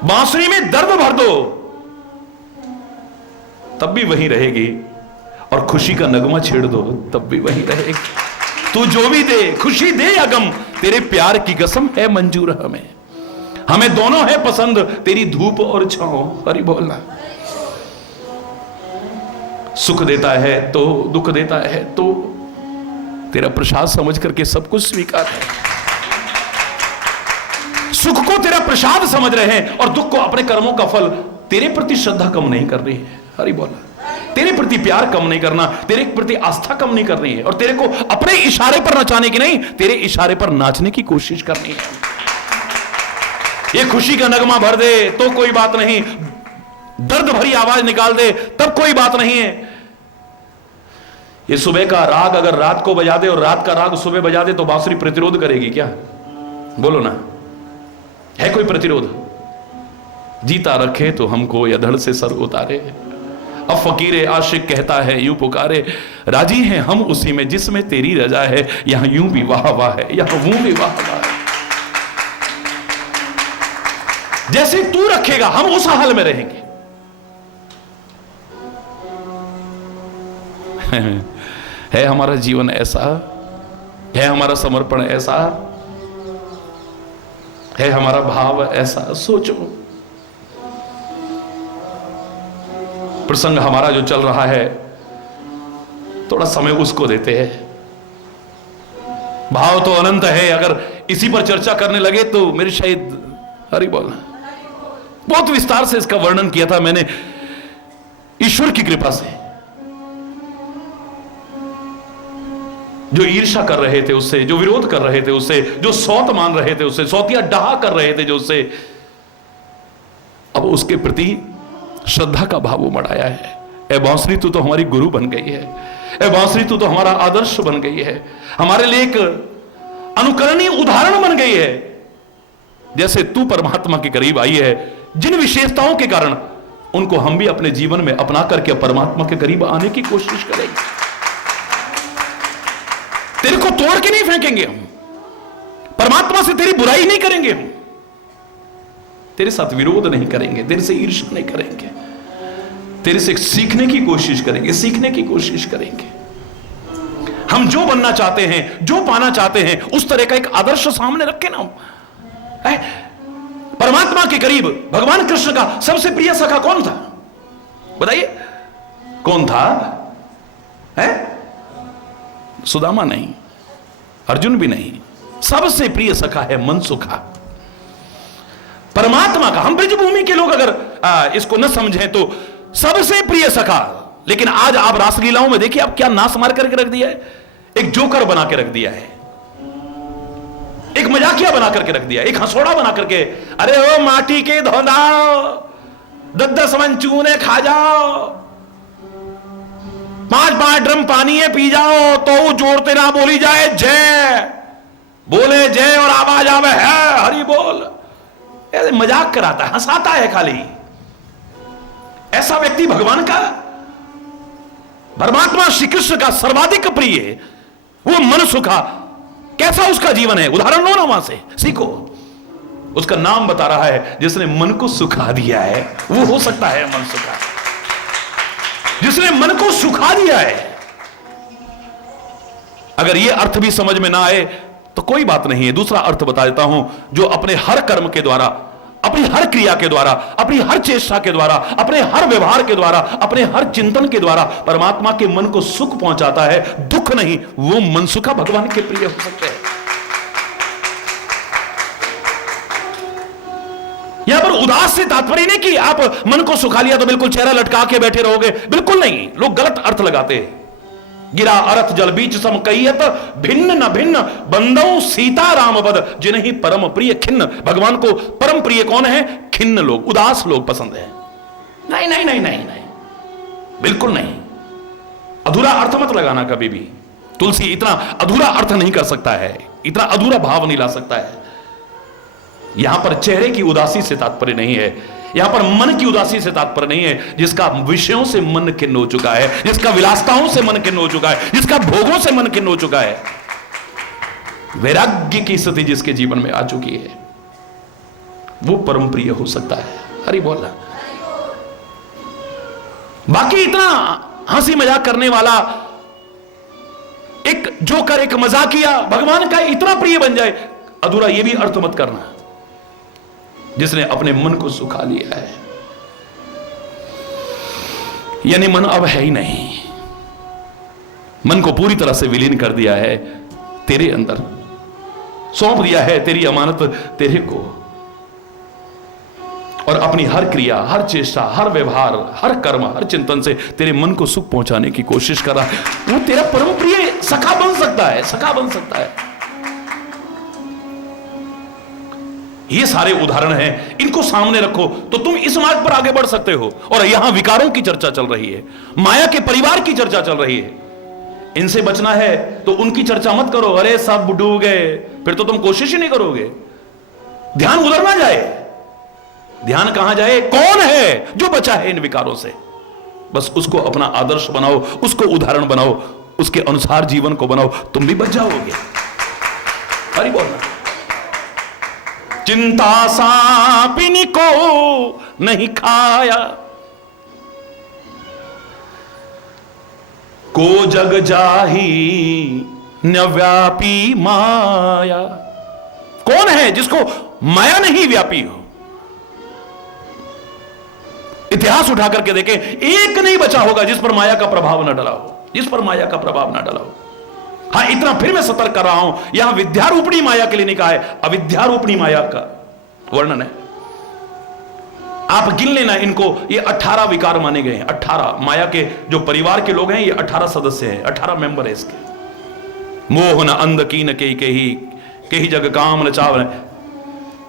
बांसुरी में दर्द भर दो तब भी वहीं रहेगी, और खुशी का नगमा छेड़ दो तब भी वहीं रहेगी। तू जो भी दे, खुशी दे या गम, तेरे प्यार की कसम है मंजूर हमें, हमें दोनों है पसंद, तेरी धूप और छांव। हरि बोलना, सुख देता है तो दुख देता है तो तेरा प्रसाद समझ करके सब कुछ स्वीकार है। सुख को तेरा प्रसाद समझ रहे हैं और दुख को अपने कर्मों का फल। तेरे प्रति श्रद्धा कम नहीं कर रही है, हरि बोला, तेरे प्रति प्यार कम नहीं करना, तेरे प्रति आस्था कम नहीं करनी है, और तेरे को अपने इशारे पर नचाने की नहीं, तेरे इशारे पर नाचने की कोशिश करनी है। ये खुशी का नगमा भर दे तो कोई बात नहीं, दर्द भरी आवाज निकाल दे तब कोई बात नहीं है। ये सुबह का राग अगर रात को बजा दे और रात का राग सुबह बजा दे तो बांसुरी प्रतिरोध करेगी क्या? बोलो ना, है कोई प्रतिरोध? जीता रखे तो हमको या धड़ से सर उतारे, अब फकीरे आशिक कहता है यूं पुकारे, राजी हैं हम उसी में जिसमें तेरी रजा है, यहां यूं भी वाह वाह है, यहां वो भी वाह वाह है। जैसे तू रखेगा हम उस हाल में रहेंगे। है हमारा जीवन ऐसा, है हमारा समर्पण ऐसा, है हमारा भाव ऐसा? सोचो, प्रसंग हमारा जो चल रहा है थोड़ा समय उसको देते हैं। भाव तो अनंत है, अगर इसी पर चर्चा करने लगे तो मेरे शायद, हरि बोल, बहुत विस्तार से इसका वर्णन किया था मैंने ईश्वर की कृपा से। जो ईर्ष्या कर रहे थे उससे, जो विरोध कर रहे थे उससे, जो सौत मान रहे थे उससे, सौतिया डहा कर रहे थे जो उससे, अब उसके प्रति श्रद्धा का भाव उमड़ आया है। ए बांसुरी तू तो हमारी गुरु बन गई है, ए बांसुरी तू तो हमारा आदर्श बन गई है, हमारे लिए एक अनुकरणीय उदाहरण बन गई है। जैसे तू परमात्मा के करीब आई है, जिन विशेषताओं के कारण उनको हम भी अपने जीवन में अपना करके परमात्मा के करीब आने की कोशिश करेंगे। तेरे को तोड़ के नहीं फेंकेंगे हम, परमात्मा से तेरी बुराई नहीं करेंगे हम, तेरे साथ विरोध नहीं करेंगे, तेरे से ईर्ष्या नहीं करेंगे, तेरे से सीखने की कोशिश करेंगे, सीखने की कोशिश करेंगे। हम जो बनना चाहते हैं, जो पाना चाहते हैं, उस तरह का एक आदर्श सामने रखे ना हम। परमात्मा के करीब भगवान कृष्ण का सबसे प्रिय सखा कौन था? बताइए कौन था? है सुदामा नहीं, अर्जुन भी नहीं, सबसे प्रिय सखा है मनसुखा, परमात्मा का। हम ब्रजभूमि के लोग अगर इसको न समझें तो सबसे प्रिय सखा, लेकिन आज आप रासलीलाओं में देखिए आप क्या नाश मार करके रख दिया है। एक जोकर बना के रख दिया है, एक मजाकिया बना करके रख दिया, एक हंसोड़ा बना करके, अरे ओ माटी के धोंदाओ, 10-10 मन चूने खा जाओ, 5-5 ड्रम पानी है पी जाओ, तो जोड़ते ना बोली जाए जय, बोले जय और आवाज आवे है हरि बोल। ऐसे मजाक कराता है, हंसाता है खाली। ऐसा व्यक्ति भगवान का, परमात्मा श्री कृष्ण का सर्वाधिक प्रिय, वो मनसुखा, कैसा उसका जीवन है? उदाहरण लो ना, वहां से सीखो। उसका नाम बता रहा है, जिसने मन को सुखा दिया है वो हो सकता है मनसुखा। जिसने मन को सुखा दिया है। अगर ये अर्थ भी समझ में ना आए तो कोई बात नहीं है, दूसरा अर्थ बता देता हूं। जो अपने हर कर्म के द्वारा, अपनी हर क्रिया के द्वारा, अपनी हर चेष्टा के द्वारा, अपने हर व्यवहार के द्वारा, अपने हर चिंतन के द्वारा परमात्मा के मन को सुख पहुंचाता है, दुख नहीं, वो मनसुखा भगवान के प्रिय हो सकते हैं। यहां पर उदास से तात्पर्य नहीं कि आप मन को सुखा लिया तो बिल्कुल चेहरा लटका के बैठे रहोगे, बिल्कुल नहीं। लोग गलत अर्थ लगाते हैं। गिरा अरथ जल बीच सम कहियत, भिन्न न भिन्न बंदौ सीता राम पद, जिन्हीं परम प्रिय खिन्न। भगवान को परम प्रिय कौन है? खिन्न लोग, उदास लोग पसंद है। नहीं नहीं नहीं नहीं नहीं, बिल्कुल नहीं। अधूरा अर्थ मत लगाना कभी भी। तुलसी इतना अधूरा अर्थ नहीं कर सकता है, इतना अधूरा भाव नहीं ला सकता है। यहां पर चेहरे की उदासी से तात्पर्य नहीं है, यहां पर मन की उदासी से तात्पर्य नहीं है। जिसका विषयों से मन खिन्न हो चुका है, जिसका विलासताओं से मन खिन्न हो चुका है, जिसका भोगों से मन खिन्न हो चुका है, वैराग्य की स्थिति जिसके जीवन में आ चुकी है, वो परम प्रिय हो सकता है। अरे बोलना। बाकी इतना हंसी मजाक करने वाला एक जोकर, एक मजाकिया भगवान का इतना प्रिय बन जाए, अधूरा ये भी अर्थ मत करना। जिसने अपने मन को सुखा लिया है, यानी मन अब है ही नहीं, मन को पूरी तरह से विलीन कर दिया है तेरे अंदर, सौंप दिया है तेरी अमानत तेरे को, और अपनी हर क्रिया, हर चेष्टा, हर व्यवहार, हर कर्म, हर चिंतन से तेरे मन को सुख पहुंचाने की कोशिश कर रहा है। वो तेरा परम प्रिय सखा बन सकता है, सखा बन सकता है। ये सारे उदाहरण हैं, इनको सामने रखो तो तुम इस मार्ग पर आगे बढ़ सकते हो। और यहां विकारों की चर्चा चल रही है, माया के परिवार की चर्चा चल रही है। इनसे बचना है तो उनकी चर्चा मत करो, अरे सब डूब गए, फिर तो तुम कोशिश ही नहीं करोगे। ध्यान उधर ना जाए, ध्यान कहां जाए? कौन है जो बचा है इन विकारों से? बस उसको अपना आदर्श बनाओ, उसको उदाहरण बनाओ, उसके अनुसार जीवन को बनाओ, तुम भी बच जाओगे। अरे बोलना। चिंता सांपिनी को नहीं खाया, को जग जाही न्यव्यापी माया। कौन है जिसको माया नहीं व्यापी हो? इतिहास उठा करके देखें, एक नहीं बचा होगा जिस पर माया का प्रभाव न डला हो, जिस पर माया का प्रभाव न डला हो। हाँ, इतना फिर मैं सतर्क कर रहा हूं, यहां विद्यारूपणी माया के लिए नहीं कहा है, अविद्यारूपणी माया का वर्णन है। आप गिन लेना इनको, ये 18 विकार माने गए हैं। 18 माया के जो परिवार के लोग हैं, ये 18 सदस्य हैं, 18 मेंबर है इसके। मोह न अंध कीन के ही जग काम न चाव।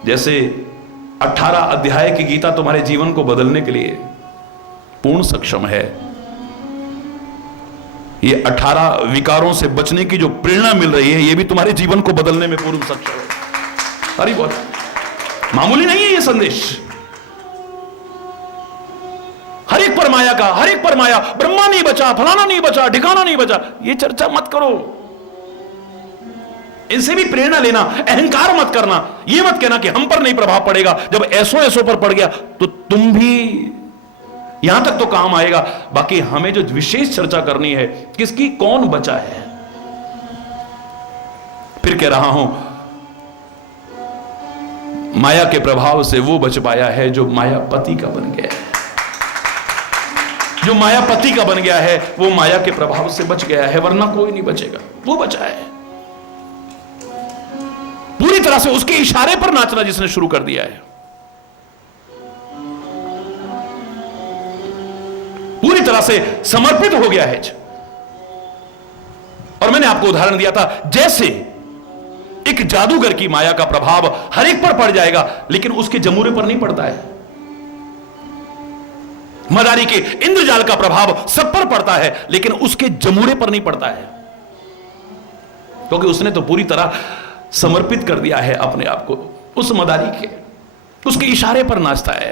जैसे 18 अध्याय की गीता तुम्हारे जीवन को बदलने के लिए पूर्ण सक्षम है, ये 18 विकारों से बचने की जो प्रेरणा मिल रही है, ये भी तुम्हारे जीवन को बदलने में पूर्ण सक्षम है। अरे बहुत मामूली नहीं है ये संदेश। माया का, हर एक पर माया, ब्रह्मा नहीं बचा, फलाना नहीं बचा, ठिकाना नहीं बचा, ये चर्चा मत करो। इनसे भी प्रेरणा लेना, अहंकार मत करना, ये मत कहना कि हम पर नहीं प्रभाव पड़ेगा, जब ऐसो पर पड़ गया तो तुम भी, यहां तक तो काम आएगा। बाकी हमें जो विशेष चर्चा करनी है, किसकी, कौन बचा है। फिर कह रहा हूं, माया के प्रभाव से वो बच पाया है जो मायापति का बन गया है। जो मायापति का बन गया है वो माया के प्रभाव से बच गया है, वरना कोई नहीं बचेगा। वो बचा है पूरी तरह से, उसके इशारे पर नाचना जिसने शुरू कर दिया है, पूरी तरह से समर्पित हो गया है। और मैंने आपको उदाहरण दिया था, जैसे एक जादूगर की माया का प्रभाव हर एक पर पड़ जाएगा, लेकिन उसके जमूरे पर नहीं पड़ता है। मदारी के इंद्रजाल का प्रभाव सब पर पड़ता है, लेकिन उसके जमूरे पर नहीं पड़ता है, क्योंकि उसने तो पूरी तरह समर्पित कर दिया है अपने आप को उस मदारी के, उसके इशारे पर नाचता है,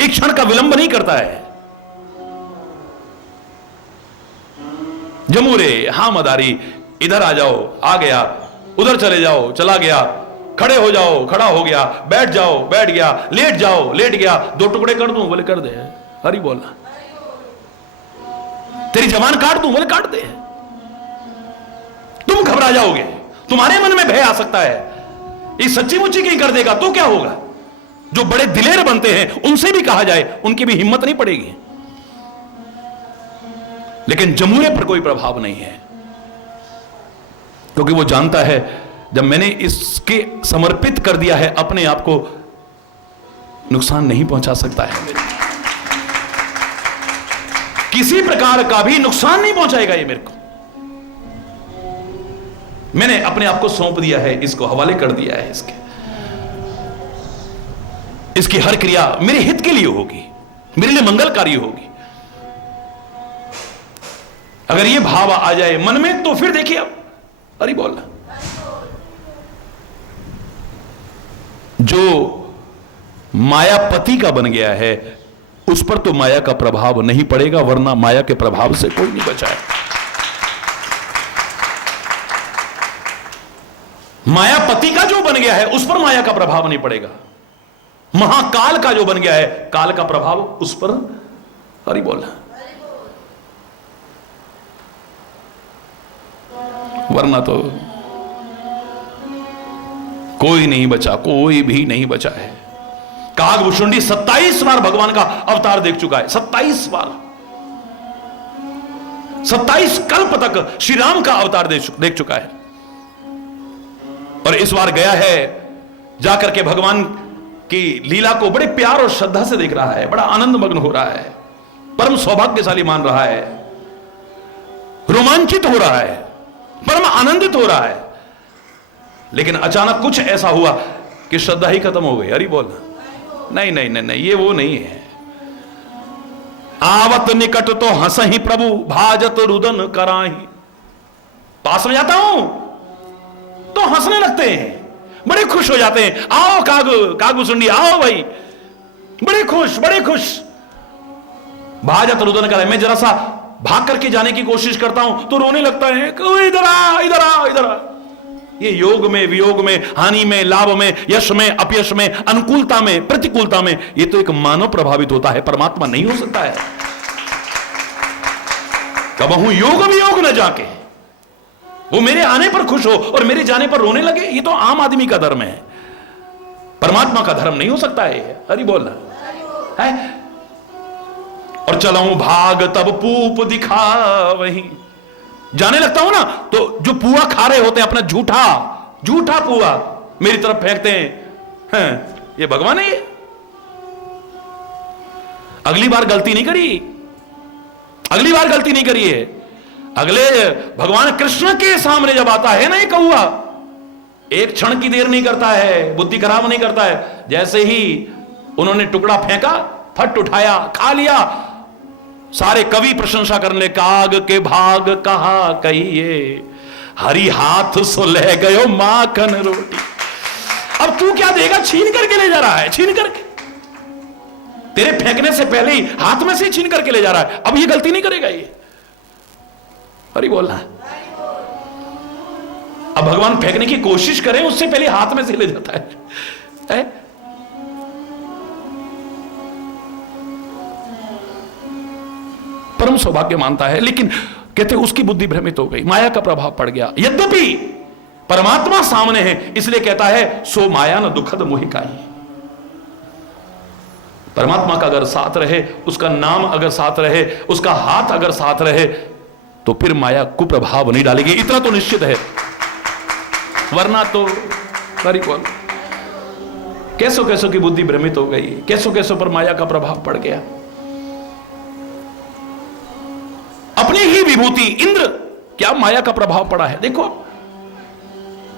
एक क्षण का विलंब नहीं करता है। जमूरे, हां मदारी, इधर आ जाओ, आ गया, उधर चले जाओ, चला गया, खड़े हो जाओ, खड़ा हो गया, बैठ जाओ, बैठ गया, लेट जाओ, लेट गया, दो टुकड़े कर दूं, बोले कर दे, हरी बोलना, तेरी जबान काट दूं, बोले काट दे। तुम घबरा जाओगे, तुम्हारे मन में भय आ सकता है, ये सच्ची मुच्ची कहीं कर देगा तो क्या होगा। जो बड़े दिलेर बनते हैं उनसे भी कहा जाए, उनकी भी हिम्मत नहीं पड़ेगी, लेकिन जमूरे पर कोई प्रभाव नहीं है, क्योंकि वो जानता है जब मैंने इसके समर्पित कर दिया है अपने आप को, नुकसान नहीं पहुंचा सकता है मेरे, किसी प्रकार का भी नुकसान नहीं पहुंचाएगा ये मेरे को। मैंने अपने आप को सौंप दिया है, इसको हवाले कर दिया है, इसकी हर क्रिया मेरे हित के लिए होगी, मेरे लिए मंगलकारी होगी। अगर ये भाव आ जाए मन में तो फिर देखिए, अब अरे बोलना, जो मायापति का बन गया है उस पर तो माया का प्रभाव नहीं पड़ेगा, वरना माया के प्रभाव से कोई नहीं बचा है। मायापति का जो बन गया है उस पर माया का प्रभाव नहीं पड़ेगा। महाकाल का जो बन गया है, काल का प्रभाव उस पर, हरि बोलना, वरना तो कोई नहीं बचा, कोई भी नहीं बचा है। कागभूषुंडी 27 बार भगवान का अवतार देख चुका है, 27 बार, 27 कल्प तक श्री राम का अवतार देख चुका है। और इस बार गया है, जाकर के भगवान की लीला को बड़े प्यार और श्रद्धा से देख रहा है, बड़ा आनंद मग्न हो रहा है, परम सौभाग्यशाली मान रहा है, रोमांचित हो रहा है, परम आनंदित हो रहा है। लेकिन अचानक कुछ ऐसा हुआ कि श्रद्धा ही खत्म हो गई। अरे बोल, नहीं नहीं नहीं नहीं, ये वो नहीं है। आवत निकट तो हंसहि प्रभु, भाजत रुदन कराही। पास में जाता हूं तो हंसने लगते हैं, बड़े खुश हो जाते हैं। आओ कागभूषुंडी, आओ भाई, बड़े खुश, बड़े खुश। भाजत रुदन कराही, मैं जरा सा भाग करके जाने की कोशिश करता हूं तो रोने लगता है, इधर आ, इधर आ, इधर आ। ये योग में, वियोग में, हानि में, लाभ में, यश में, अपयश में, अनुकूलता में, प्रतिकूलता में, ये तो एक मानव प्रभावित होता है, परमात्मा नहीं हो सकता है। कबहू योग वियोग न जाके वो मेरे आने पर खुश हो और मेरे जाने पर रोने लगे, ये तो आम आदमी का धर्म है, परमात्मा का धर्म नहीं हो सकता है। हरि बोलना है। और चलाऊं भाग तब पूप दिखा, वही जाने लगता हूं ना तो जो पुआ खा रहे होते हैं अपना झूठा पुआ मेरी तरफ फेंकते हैं, ये भगवान है। ये अगली बार गलती नहीं करी, अगली बार गलती नहीं करी है। अगले भगवान कृष्ण के सामने जब आता है ना ये कौआ, एक क्षण की देर नहीं करता है, बुद्धि खराब नहीं करता है। जैसे ही उन्होंने टुकड़ा फेंका, फट उठाया, खा लिया, सारे कवि प्रशंसा करने, काग के भाग कहा कहिए, हरि हाथ सो ले गयो माखन रोटी। अब तू क्या देगा, छीन करके ले जा रहा है, छीन करके। तेरे फेंकने से पहले ही हाथ में से छीन करके ले जा रहा है। अब ये गलती नहीं करेगा ये, अरे बोलना। अब भगवान फेंकने की कोशिश करे उससे पहले हाथ में से ले जाता है? परम सौभाग्य मानता है, लेकिन कहते उसकी बुद्धि भ्रमित हो गई, माया का प्रभाव पड़ गया। यद्यपि परमात्मा सामने है, इसलिए कहता है सो माया न दुखद मोहि काई। परमात्मा का अगर साथ रहे, उसका नाम अगर साथ रहे, उसका हाथ अगर साथ रहे, तो फिर माया कुप्रभाव नहीं डालेगी, इतना तो निश्चित है। वरना तो कैसो कैसो की बुद्धि भ्रमित हो गई, कैसो कैसो पर माया का प्रभाव पड़ गया। अपनी ही विभूति इंद्र, क्या माया का प्रभाव पड़ा है? देखो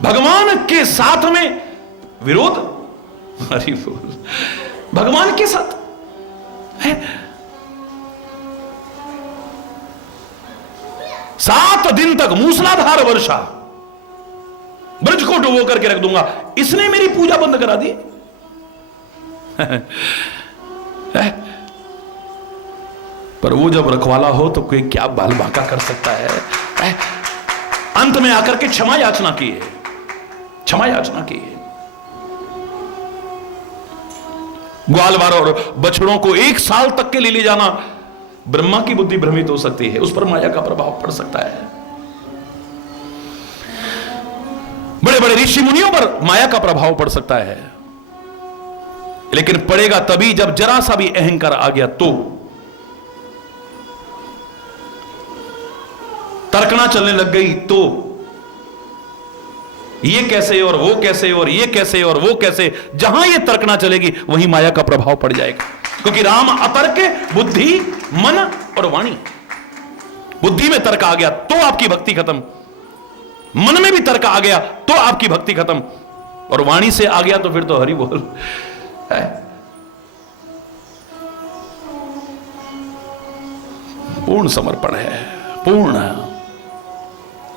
भगवान के साथ में विरोध, हरि बोल, भगवान के साथ है। 7 दिन तक मूसलाधार वर्षा, ब्रज को डुबो करके रख दूंगा, इसने मेरी पूजा बंद करा दी। पर वो जब रखवाला हो तो कोई क्या बाल बांका कर सकता है? अंत में आकर के क्षमा याचना की है, क्षमा याचना की है। ग्वालवार और बछड़ों को 1 साल तक के लिए ले जाना, ब्रह्मा की बुद्धि भ्रमित हो सकती है, उस पर माया का प्रभाव पड़ सकता है। बड़े बड़े ऋषि मुनियों पर माया का प्रभाव पड़ सकता है, लेकिन पड़ेगा तभी जब जरा सा भी अहंकार आ गया तो। तर्कना चलने लग गई तो ये कैसे और वो कैसे और ये कैसे और वो कैसे, जहां ये तर्कना चलेगी वहीं माया का प्रभाव पड़ जाएगा। क्योंकि राम अतर्क बुद्धि मन और वाणी। बुद्धि में तर्क आ गया तो आपकी भक्ति खत्म, मन में भी तर्क आ गया तो आपकी भक्ति खत्म, और वाणी से आ गया तो फिर तो हरि बोल है। पूर्ण समर्पण है, पूर्ण।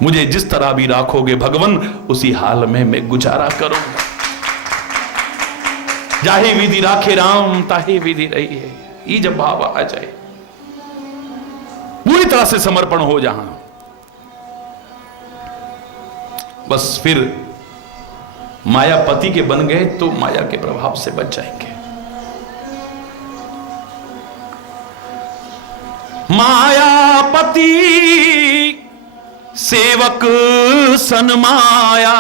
मुझे जिस तरह भी राखोगे भगवन, उसी हाल में मैं गुजारा करूंगा। जाहे विधि राखे राम, ताहे विधि रही है। ये जब भाव आ जाए, पूरी तरह से समर्पण हो जहां, बस फिर मायापति के बन गए तो माया के प्रभाव से बच जाएंगे। मायापति सेवक सन माया,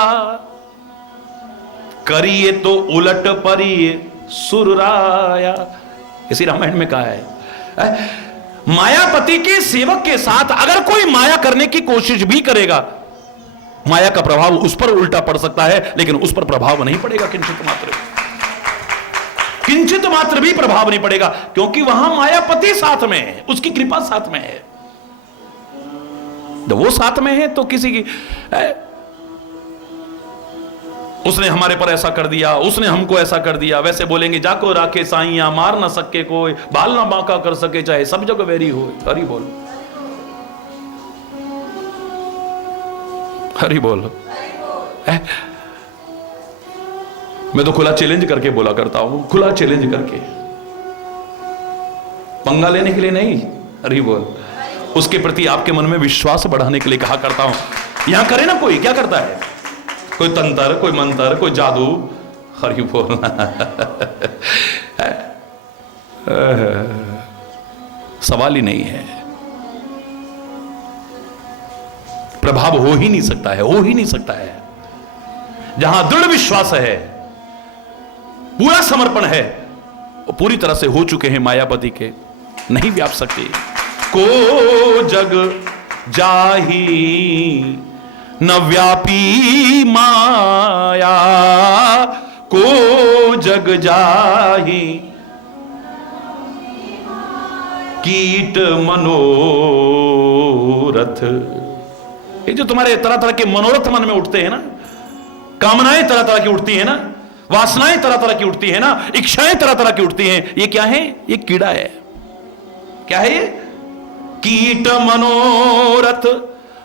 करिए तो उलट परिए सुरराया। इसी रामायण में कहा है, मायापति के सेवक के साथ अगर कोई माया करने की कोशिश भी करेगा, माया का प्रभाव उस पर उल्टा पड़ सकता है, लेकिन उस पर प्रभाव नहीं पड़ेगा किंचित मात्र, किंचित मात्र भी प्रभाव नहीं पड़ेगा, क्योंकि वहां मायापति साथ में है, उसकी कृपा साथ में है। जब वो साथ में है तो किसी की उसने हमारे पर ऐसा कर दिया, उसने हमको ऐसा कर दिया, वैसे बोलेंगे जाको राखे साइया, मार ना सके कोई, बाल ना बांका कर सके, चाहे सब जगह वेरी हो। हरि बोल, हरि बोल। मैं तो खुला चैलेंज करके बोला करता हूं, खुला चैलेंज करके, पंगा लेने के लिए नहीं। हरि बोल। उसके प्रति आपके मन में विश्वास बढ़ाने के लिए कहा करता हूं। यहां करे ना, कोई क्या करता है, कोई तंत्र, कोई मंत्र, कोई जादू। हरि बोल। सवाल ही नहीं है, प्रभाव हो ही नहीं सकता है, हो ही नहीं सकता है। जहां दृढ़ विश्वास है, पूरा समर्पण है, वो पूरी तरह से हो चुके हैं मायापति के, नहीं व्याप सकते। को जग जाही न व्यापी माया, को जग जाही कीट मनोरथ। ये जो तुम्हारे तरह तरह के मनोरथ मन में उठते हैं ना, कामनाएं तरह तरह की उठती हैं ना, वासनाएं तरह तरह की उठती हैं ना, इच्छाएं तरह तरह की उठती हैं, ये क्या है? ये कीड़ा है। क्या है ये? कीट मनोरथ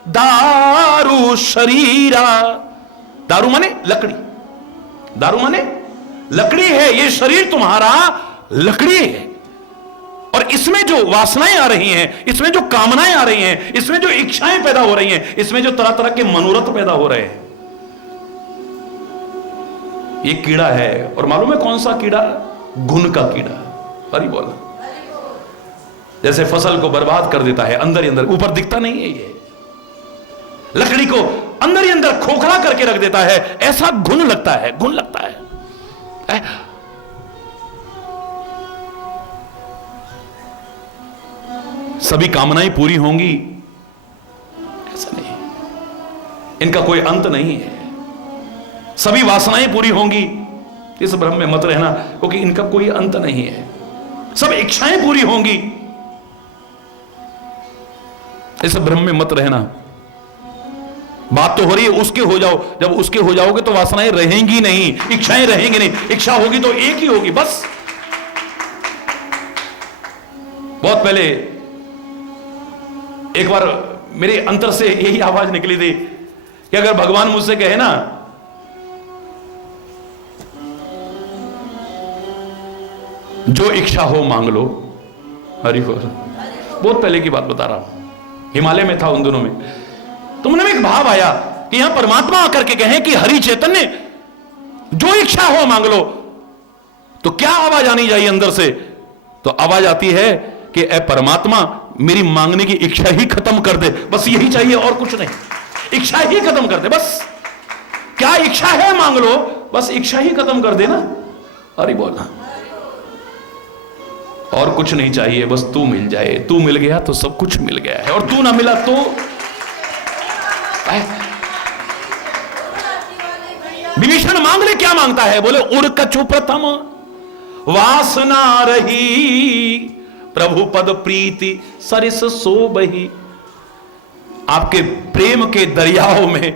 दारू शरीरा। दारू माने लकड़ी, दारू माने लकड़ी है, ये शरीर तुम्हारा लकड़ी है। और इसमें जो वासनाएं आ रही हैं, इसमें जो कामनाएं आ रही हैं, इसमें जो इच्छाएं पैदा हो रही हैं, इसमें जो तरह तरह के मनोरथ पैदा हो रहे हैं, ये कीड़ा है। और मालूम है कौन सा कीड़ा? गुण का कीड़ा। हरि बोला। जैसे फसल को बर्बाद कर देता है अंदर ही अंदर, ऊपर दिखता नहीं है, ये लकड़ी को अंदर ही अंदर खोखला करके रख देता है, ऐसा गुण लगता है, गुण लगता है। सभी कामनाएं पूरी होंगी ऐसा नहीं, इनका कोई अंत नहीं है। सभी वासनाएं पूरी होंगी, इस भ्रम में मत रहना, क्योंकि इनका कोई अंत नहीं है। सब इच्छाएं पूरी होंगी, इस भ्रम में मत रहना। बात तो हो रही है उसके हो जाओ, जब उसके हो जाओगे तो वासनाएं रहेंगी नहीं, इच्छाएं रहेंगी नहीं, इच्छा होगी तो एक ही होगी बस। बहुत पहले एक बार मेरे अंतर से यही आवाज निकली थी कि अगर भगवान मुझसे कहे ना, जो इच्छा हो मांग लो, हरि बोल। बहुत पहले की बात बता रहा हूं, हिमालय में था उन दिनों में, तो मन में एक भाव आया कि यहां परमात्मा आकर के कहें कि हरि चैतन्य जो इच्छा हो मांग लो, तो क्या आवाज आनी चाहिए अंदर से? तो आवाज आती है कि ए परमात्मा, मेरी मांगने की इच्छा ही खत्म कर दे, बस यही चाहिए और कुछ नहीं, इच्छा ही खत्म कर दे बस। क्या इच्छा है मांग लो, बस इच्छा ही खत्म कर देना। अरे बोलना, और कुछ नहीं चाहिए, बस तू मिल जाए। तू मिल गया तो सब कुछ मिल गया है, और तू ना मिला तो विभीषण मांग ले, क्या मांगता है? बोले उर कछु प्रथम वासना रही, प्रभु पद प्रीति सरिस सोबही। आपके प्रेम के दरियाओं में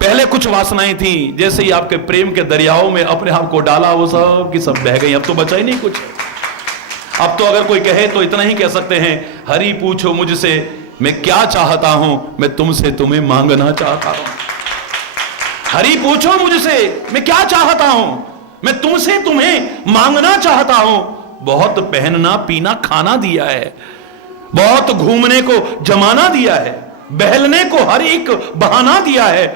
पहले कुछ वासनाएं थी, जैसे ही आपके प्रेम के दरियाओं में अपने आप को डाला, वो सब की सब बह गई, अब तो बचा ही नहीं कुछ। अब तो अगर कोई कहे तो इतना ही कह सकते हैं, हरि पूछो मुझसे मैं क्या चाहता हूं, मैं तुमसे तुम्हें मांगना चाहता हूं। हरि पूछो मुझसे मैं क्या चाहता हूं, मैं तुमसे तुम्हें मांगना चाहता हूं। बहुत पहनना पीना खाना दिया है, बहुत घूमने को जमाना दिया है, बहलने को हर एक बहाना दिया है,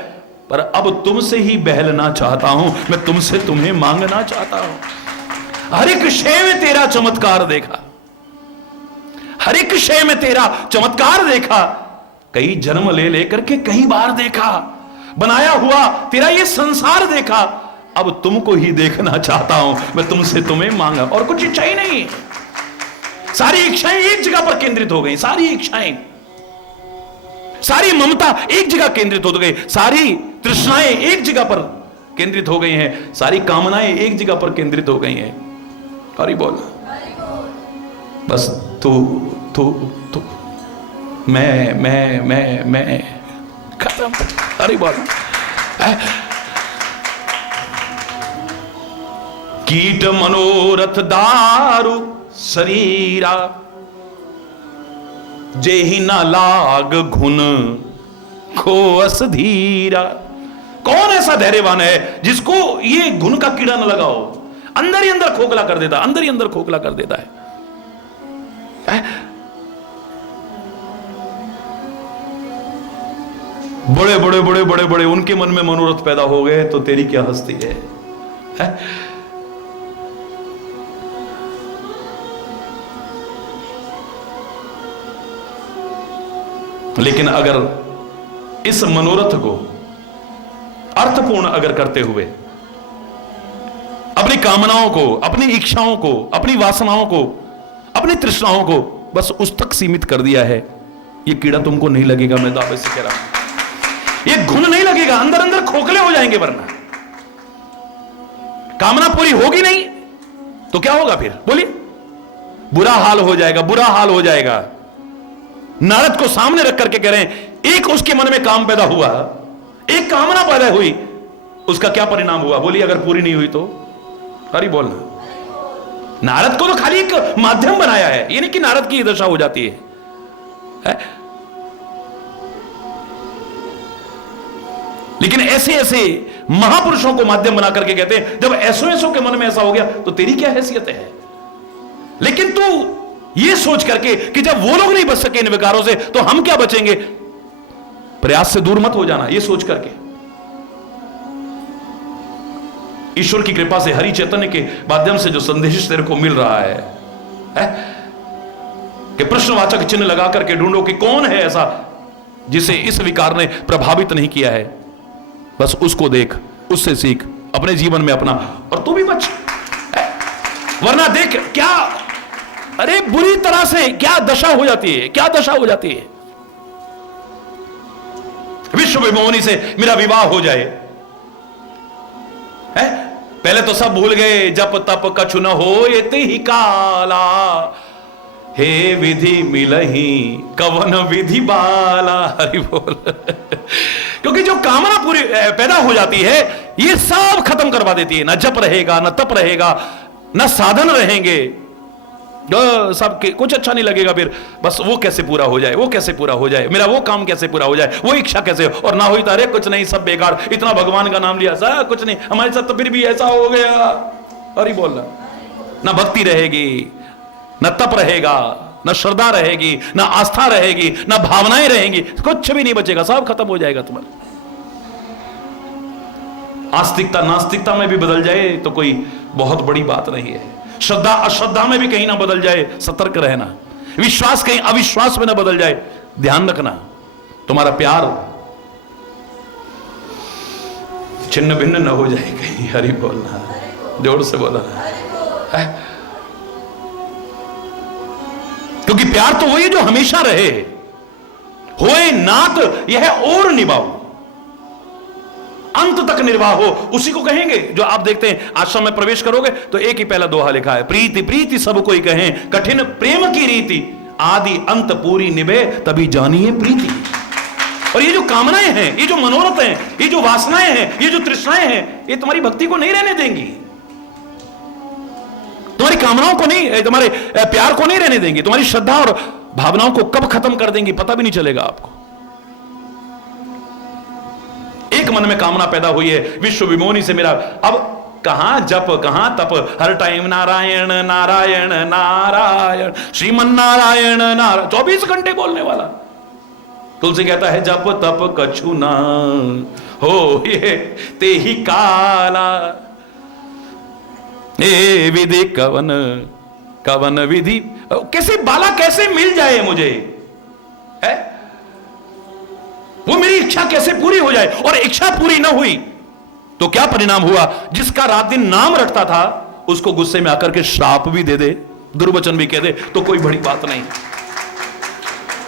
पर अब तुमसे ही बहलना चाहता हूं, मैं तुमसे तुम्हें मांगना चाहता हूं। हर एक शय में तेरा चमत्कार देखा, हर एक शय में तेरा चमत्कार देखा, कई जन्म ले लेकर के कई बार देखा, बनाया हुआ तेरा ये संसार देखा, अब तुमको ही देखना चाहता हूं, मैं तुमसे तुम्हें मांगा, और कुछ इच्छा ही नहीं। सारी इच्छाएं एक जगह पर केंद्रित हो गई, सारी इच्छाएं, सारी ममता एक जगह केंद्रित हो गई, सारी तृष्णाएं एक जगह पर केंद्रित हो गई हैं, सारी कामनाएं एक जगह पर केंद्रित हो गई हैं। हरि बोल। बस तू तू तू मैं खत्म। हरि बोल। कीट मनोरथ दारु शरीरा, जेहि न लाग घुन खोअस धीरा। कौन ऐसा धैर्यवान है जिसको ये घुन का कीड़ा न लगाओ? अंदर ही अंदर खोखला कर देता, अंदर ही अंदर खोखला कर देता है। बड़े बड़े बड़े बड़े बड़े उनके मन में मनोरथ पैदा हो गए तो तेरी क्या हस्ती है? लेकिन अगर इस मनोरथ को अर्थपूर्ण अगर करते हुए अपनी कामनाओं को, अपनी इच्छाओं को, अपनी वासनाओं को, अपनी तृष्णाओं को बस उस तक सीमित कर दिया है, ये कीड़ा तुमको नहीं लगेगा। मैं दावे से कह रहा हूं, ये घुन नहीं लगेगा, अंदर अंदर खोखले हो जाएंगे। वरना कामना पूरी होगी नहीं तो क्या होगा फिर? बोलिए, बुरा हाल हो जाएगा, बुरा हाल हो जाएगा। नारद को सामने रख करके कह रहे हैं, एक उसके मन में काम पैदा हुआ, एक कामना पैदा हुई, उसका क्या परिणाम हुआ? बोलिए, अगर पूरी नहीं हुई तो? हरि बोलना। नारद को तो खाली एक माध्यम बनाया है, ये नहीं कि नारद की दशा हो जाती है? लेकिन ऐसे ऐसे महापुरुषों को माध्यम बना करके कहते हैं, जब ऐसो ऐसो के मन में ऐसा हो गया तो तेरी क्या हैसियत है? लेकिन तू ये सोच करके कि जब वो लोग नहीं बच सके इन विकारों से तो हम क्या बचेंगे, प्रयास से दूर मत हो जाना, ये सोच करके। ईश्वर की कृपा से, हरि चैतन्य के माध्यम से जो संदेश तेरे को मिल रहा है कि प्रश्नवाचक चिन्ह लगा करके ढूंढो कि कौन है ऐसा जिसे इस विकार ने प्रभावित नहीं किया है। बस उसको देख, उससे सीख, अपने जीवन में अपना, और तू भी बच। वरना देख क्या, अरे बुरी तरह से क्या दशा हो जाती है, क्या दशा हो जाती है। विश्व विमोहनी से मेरा विवाह हो जाए, है? पहले तो सब भूल गए, जप तप कछु न हो ये ही काला, हे विधि मिलही कवन विधि बाला। हरि बोल। क्योंकि जो कामना पूरी पैदा हो जाती है ये सब खत्म करवा देती है। ना जप रहेगा, ना तप रहेगा, ना साधन रहेंगे, सब कुछ अच्छा नहीं लगेगा। फिर बस वो कैसे पूरा हो जाए, वो कैसे पूरा हो जाए, मेरा वो काम कैसे पूरा हो जाए, वो इच्छा कैसे, और ना हुई तो अरे कुछ नहीं, सब बेकार, इतना भगवान का नाम लिया सा कुछ नहीं, हमारे साथ तो फिर भी ऐसा हो गया। अरे बोलना, ना भक्ति रहेगी, ना तप रहेगा, ना श्रद्धा रहेगी, ना आस्था रहेगी, ना भावनाएं रहेंगी, कुछ भी नहीं बचेगा, सब खत्म हो जाएगा तुम्हारा। आस्तिकता नास्तिकता में भी बदल जाए तो कोई बहुत बड़ी बात नहीं है। श्रद्धा अश्रद्धा में भी कहीं ना बदल जाए, सतर्क रहना। विश्वास कहीं अविश्वास में ना बदल जाए, ध्यान रखना। तुम्हारा प्यार छिन्न भिन्न न हो जाए कहीं। हरि बोलना, जोर से बोलना, क्योंकि प्यार तो वही जो हमेशा रहे। होए नात यह और निभाओ, अंत तक निर्वाह हो, उसी को कहेंगे। जो आप देखते हैं आश्रम में प्रवेश करोगे तो एक ही पहला दोहा लिखा है, प्रीति प्रीति सब कोई कहें, कठिन प्रेम की रीति, आदि अंत पूरी निभे तभी जानिए प्रीति। और ये जो कामनाएं हैं, ये जो मनोरथ हैं, ये जो वासनाएं हैं, ये जो तृष्णाएं हैं, ये तुम्हारी भक्ति को नहीं रहने देंगी, तुम्हारी कामनाओं को नहीं, तुम्हारे प्यार को नहीं रहने देंगी, तुम्हारी श्रद्धा और भावनाओं को कब खत्म कर देंगी पता भी नहीं चलेगा आपको। एक मन में कामना पैदा हुई है विश्व विमोहनी से मेरा, अब कहां जप कहां तप, हर टाइम नारायण नारायण नारायण श्रीमन नारायण नारायण, 24 घंटे बोलने वाला। तुलसी कहता है जप तप कछु ना हो ये ते ही काला, ए विधि कवन कवन विधि, कैसे बाला कैसे मिल जाए मुझे, है वो मेरी इच्छा कैसे पूरी हो जाए। और इच्छा पूरी ना हुई तो क्या परिणाम हुआ, जिसका रात दिन नाम रटता था उसको गुस्से में आकर के श्राप भी दे दे, दुर्वचन भी कह दे, तो कोई बड़ी बात नहीं।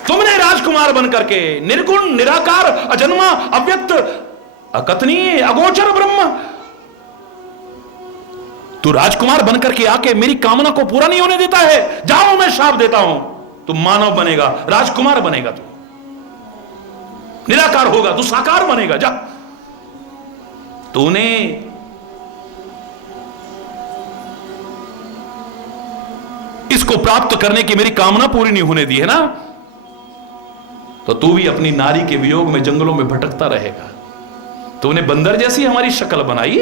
तुमने राजकुमार बनकर के निर्गुण निराकार अजन्मा अव्यक्त अकथनीय अगोचर ब्रह्म, तू राजकुमार बनकर के आके मेरी कामना को पूरा नहीं होने देता है, जाओ मैं श्राप देता हूं, तू मानव बनेगा, राजकुमार बनेगा, तू निराकार होगा, तू साकार बनेगा, जा। तूने इसको प्राप्त करने की मेरी कामना पूरी नहीं होने दी है ना, तो तू भी अपनी नारी के वियोग में जंगलों में भटकता रहेगा। तूने बंदर जैसी हमारी शक्ल बनाई,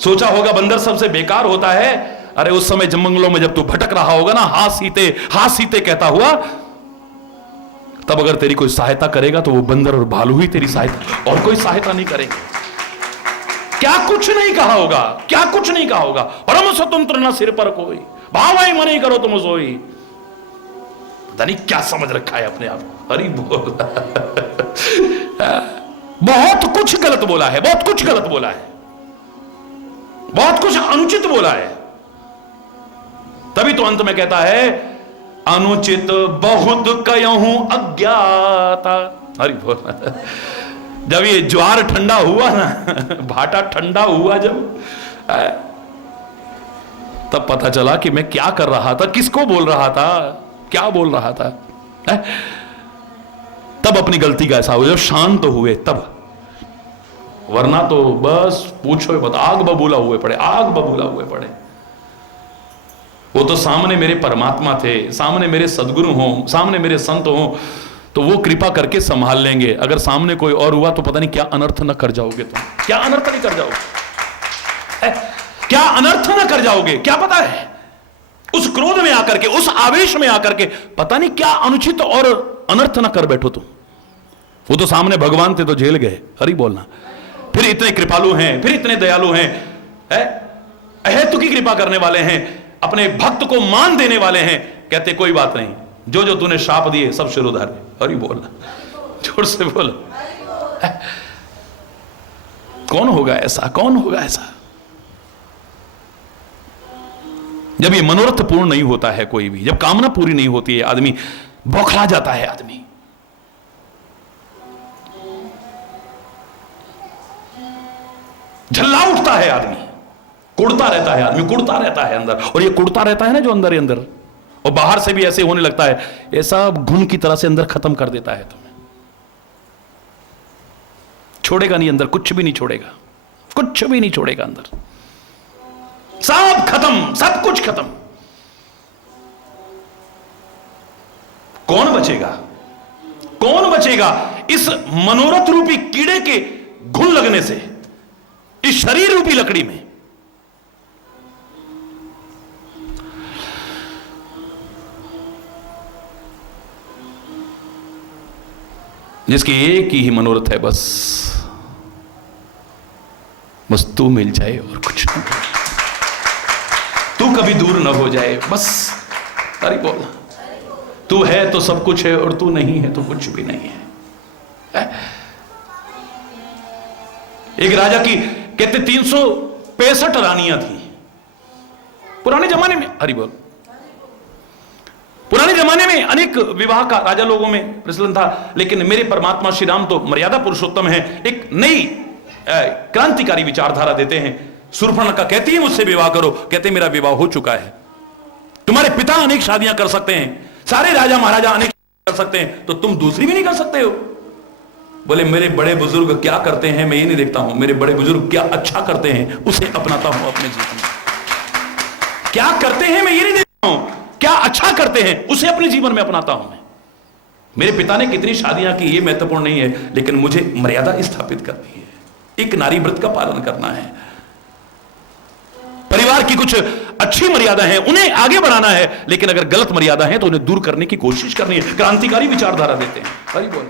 सोचा होगा बंदर सबसे बेकार होता है। अरे उस समय जंगलों में जब तू भटक रहा होगा ना, हाथ सीते कहता हुआ, तब अगर तेरी कोई सहायता करेगा तो वो बंदर और भालू ही तेरी सहायता, और कोई सहायता नहीं करेगा। क्या कुछ नहीं कहा होगा, क्या कुछ नहीं कहा होगा, परम स्वतंत्र न सिर पर कोई, भावाई मनी करो तुम सोई। पता नहीं क्या समझ रखा है अपने आप को। हरि बोल। बहुत कुछ गलत बोला है, बहुत कुछ गलत बोला है, बहुत कुछ अनुचित बोला है। तभी तो अंत में कहता है अनुचित बहुत कयहूं अज्ञाता। हरि बोल। जब ये ज्वार ठंडा हुआ ना, भाटा ठंडा हुआ जब, तब पता चला कि मैं क्या कर रहा था, किसको बोल रहा था, क्या बोल रहा था। तब अपनी गलती का एहसास हुआ, जब शांत हुए तब। वरना तो बस पूछो मत, आग बबूला हुए पड़े, आग बबूला हुए पड़े। वो तो सामने मेरे परमात्मा थे, सामने मेरे सदगुरु हों, सामने मेरे संत हों, तो वो कृपा करके संभाल लेंगे। अगर सामने कोई और हुआ तो पता नहीं क्या अनर्थ न कर जाओगे तुम, क्या अनर्थ नहीं कर जाओगे, क्या अनर्थ न कर जाओगे, क्या पता है। उस क्रोध में आकर के, उस आवेश में आकर के पता नहीं क्या अनुचित और अनर्थ ना कर बैठो तुम। वो तो सामने भगवान थे तो झेल गए, हरि बोलना। फिर इतने कृपालु हैं, फिर इतने दयालु हैं, अहेतु की कृपा करने वाले हैं, अपने भक्त को मान देने वाले हैं। कहते कोई बात नहीं, जो जो तूने शाप दिए सब शिरोधार्य। हरि बोलना, जोर से बोल। कौन होगा ऐसा, कौन होगा ऐसा? जब ये मनोरथ पूर्ण नहीं होता है कोई भी, जब कामना पूरी नहीं होती है, आदमी बौखला जाता है, आदमी झल्ला उठता है, आदमी कुड़ता रहता है, आदमी कुड़ता रहता है अंदर। और ये कुड़ता रहता है ना जो अंदर ही अंदर, और बाहर से भी ऐसे होने लगता है, ऐसा घुन की तरह से अंदर खत्म कर देता है तुम्हें। छोड़ेगा नहीं अंदर, कुछ भी नहीं छोड़ेगा, कुछ भी नहीं छोड़ेगा अंदर, सब खत्म, सब कुछ खत्म। कौन बचेगा, कौन बचेगा इस मनोरथ रूपी कीड़े के घुन लगने से, इस शरीर रूपी लकड़ी में? जिसकी एक ही मनोरथ है, बस तू मिल जाए और कुछ नहीं, तू कभी दूर न हो जाए, बस। अरे बोल, तू है तो सब कुछ है और तू नहीं है तो कुछ भी नहीं है। एक राजा की कहते 365 रानियां थी पुराने जमाने में। हरि बोल। पुराने जमाने में अनेक विवाह का राजा लोगों में प्रचलन था, लेकिन मेरे परमात्मा श्री राम तो मर्यादा पुरुषोत्तम है, एक नई क्रांतिकारी विचारधारा देते हैं। शूर्पणखा कहती है मुझसे विवाह करो, कहते मेरा विवाह हो चुका है। तुम्हारे पिता अनेक शादियां कर सकते हैं, सारे राजा महाराजा अनेक कर सकते हैं, तो तुम दूसरी भी नहीं कर सकते हो? बोले मेरे बड़े बुजुर्ग क्या करते हैं मैं ये नहीं देखता हूं, मेरे बड़े बुजुर्ग क्या अच्छा करते हैं उसे अपनाता हूं अपने जीवन में। क्या करते हैं मैं ये नहीं देखता हूं, क्या अच्छा करते हैं उसे अपने जीवन में अपनाता हूं मैं। मेरे पिता ने कितनी शादियां की ये महत्वपूर्ण नहीं है, लेकिन मुझे मर्यादा स्थापित करनी है, एक नारी व्रत का पालन करना है, परिवार की कुछ अच्छी मर्यादा है उन्हें आगे बढ़ाना है, लेकिन अगर गलत मर्यादा है तो उन्हें दूर करने की कोशिश करनी है। क्रांतिकारी विचारधारा देते हैं। हरि बोल।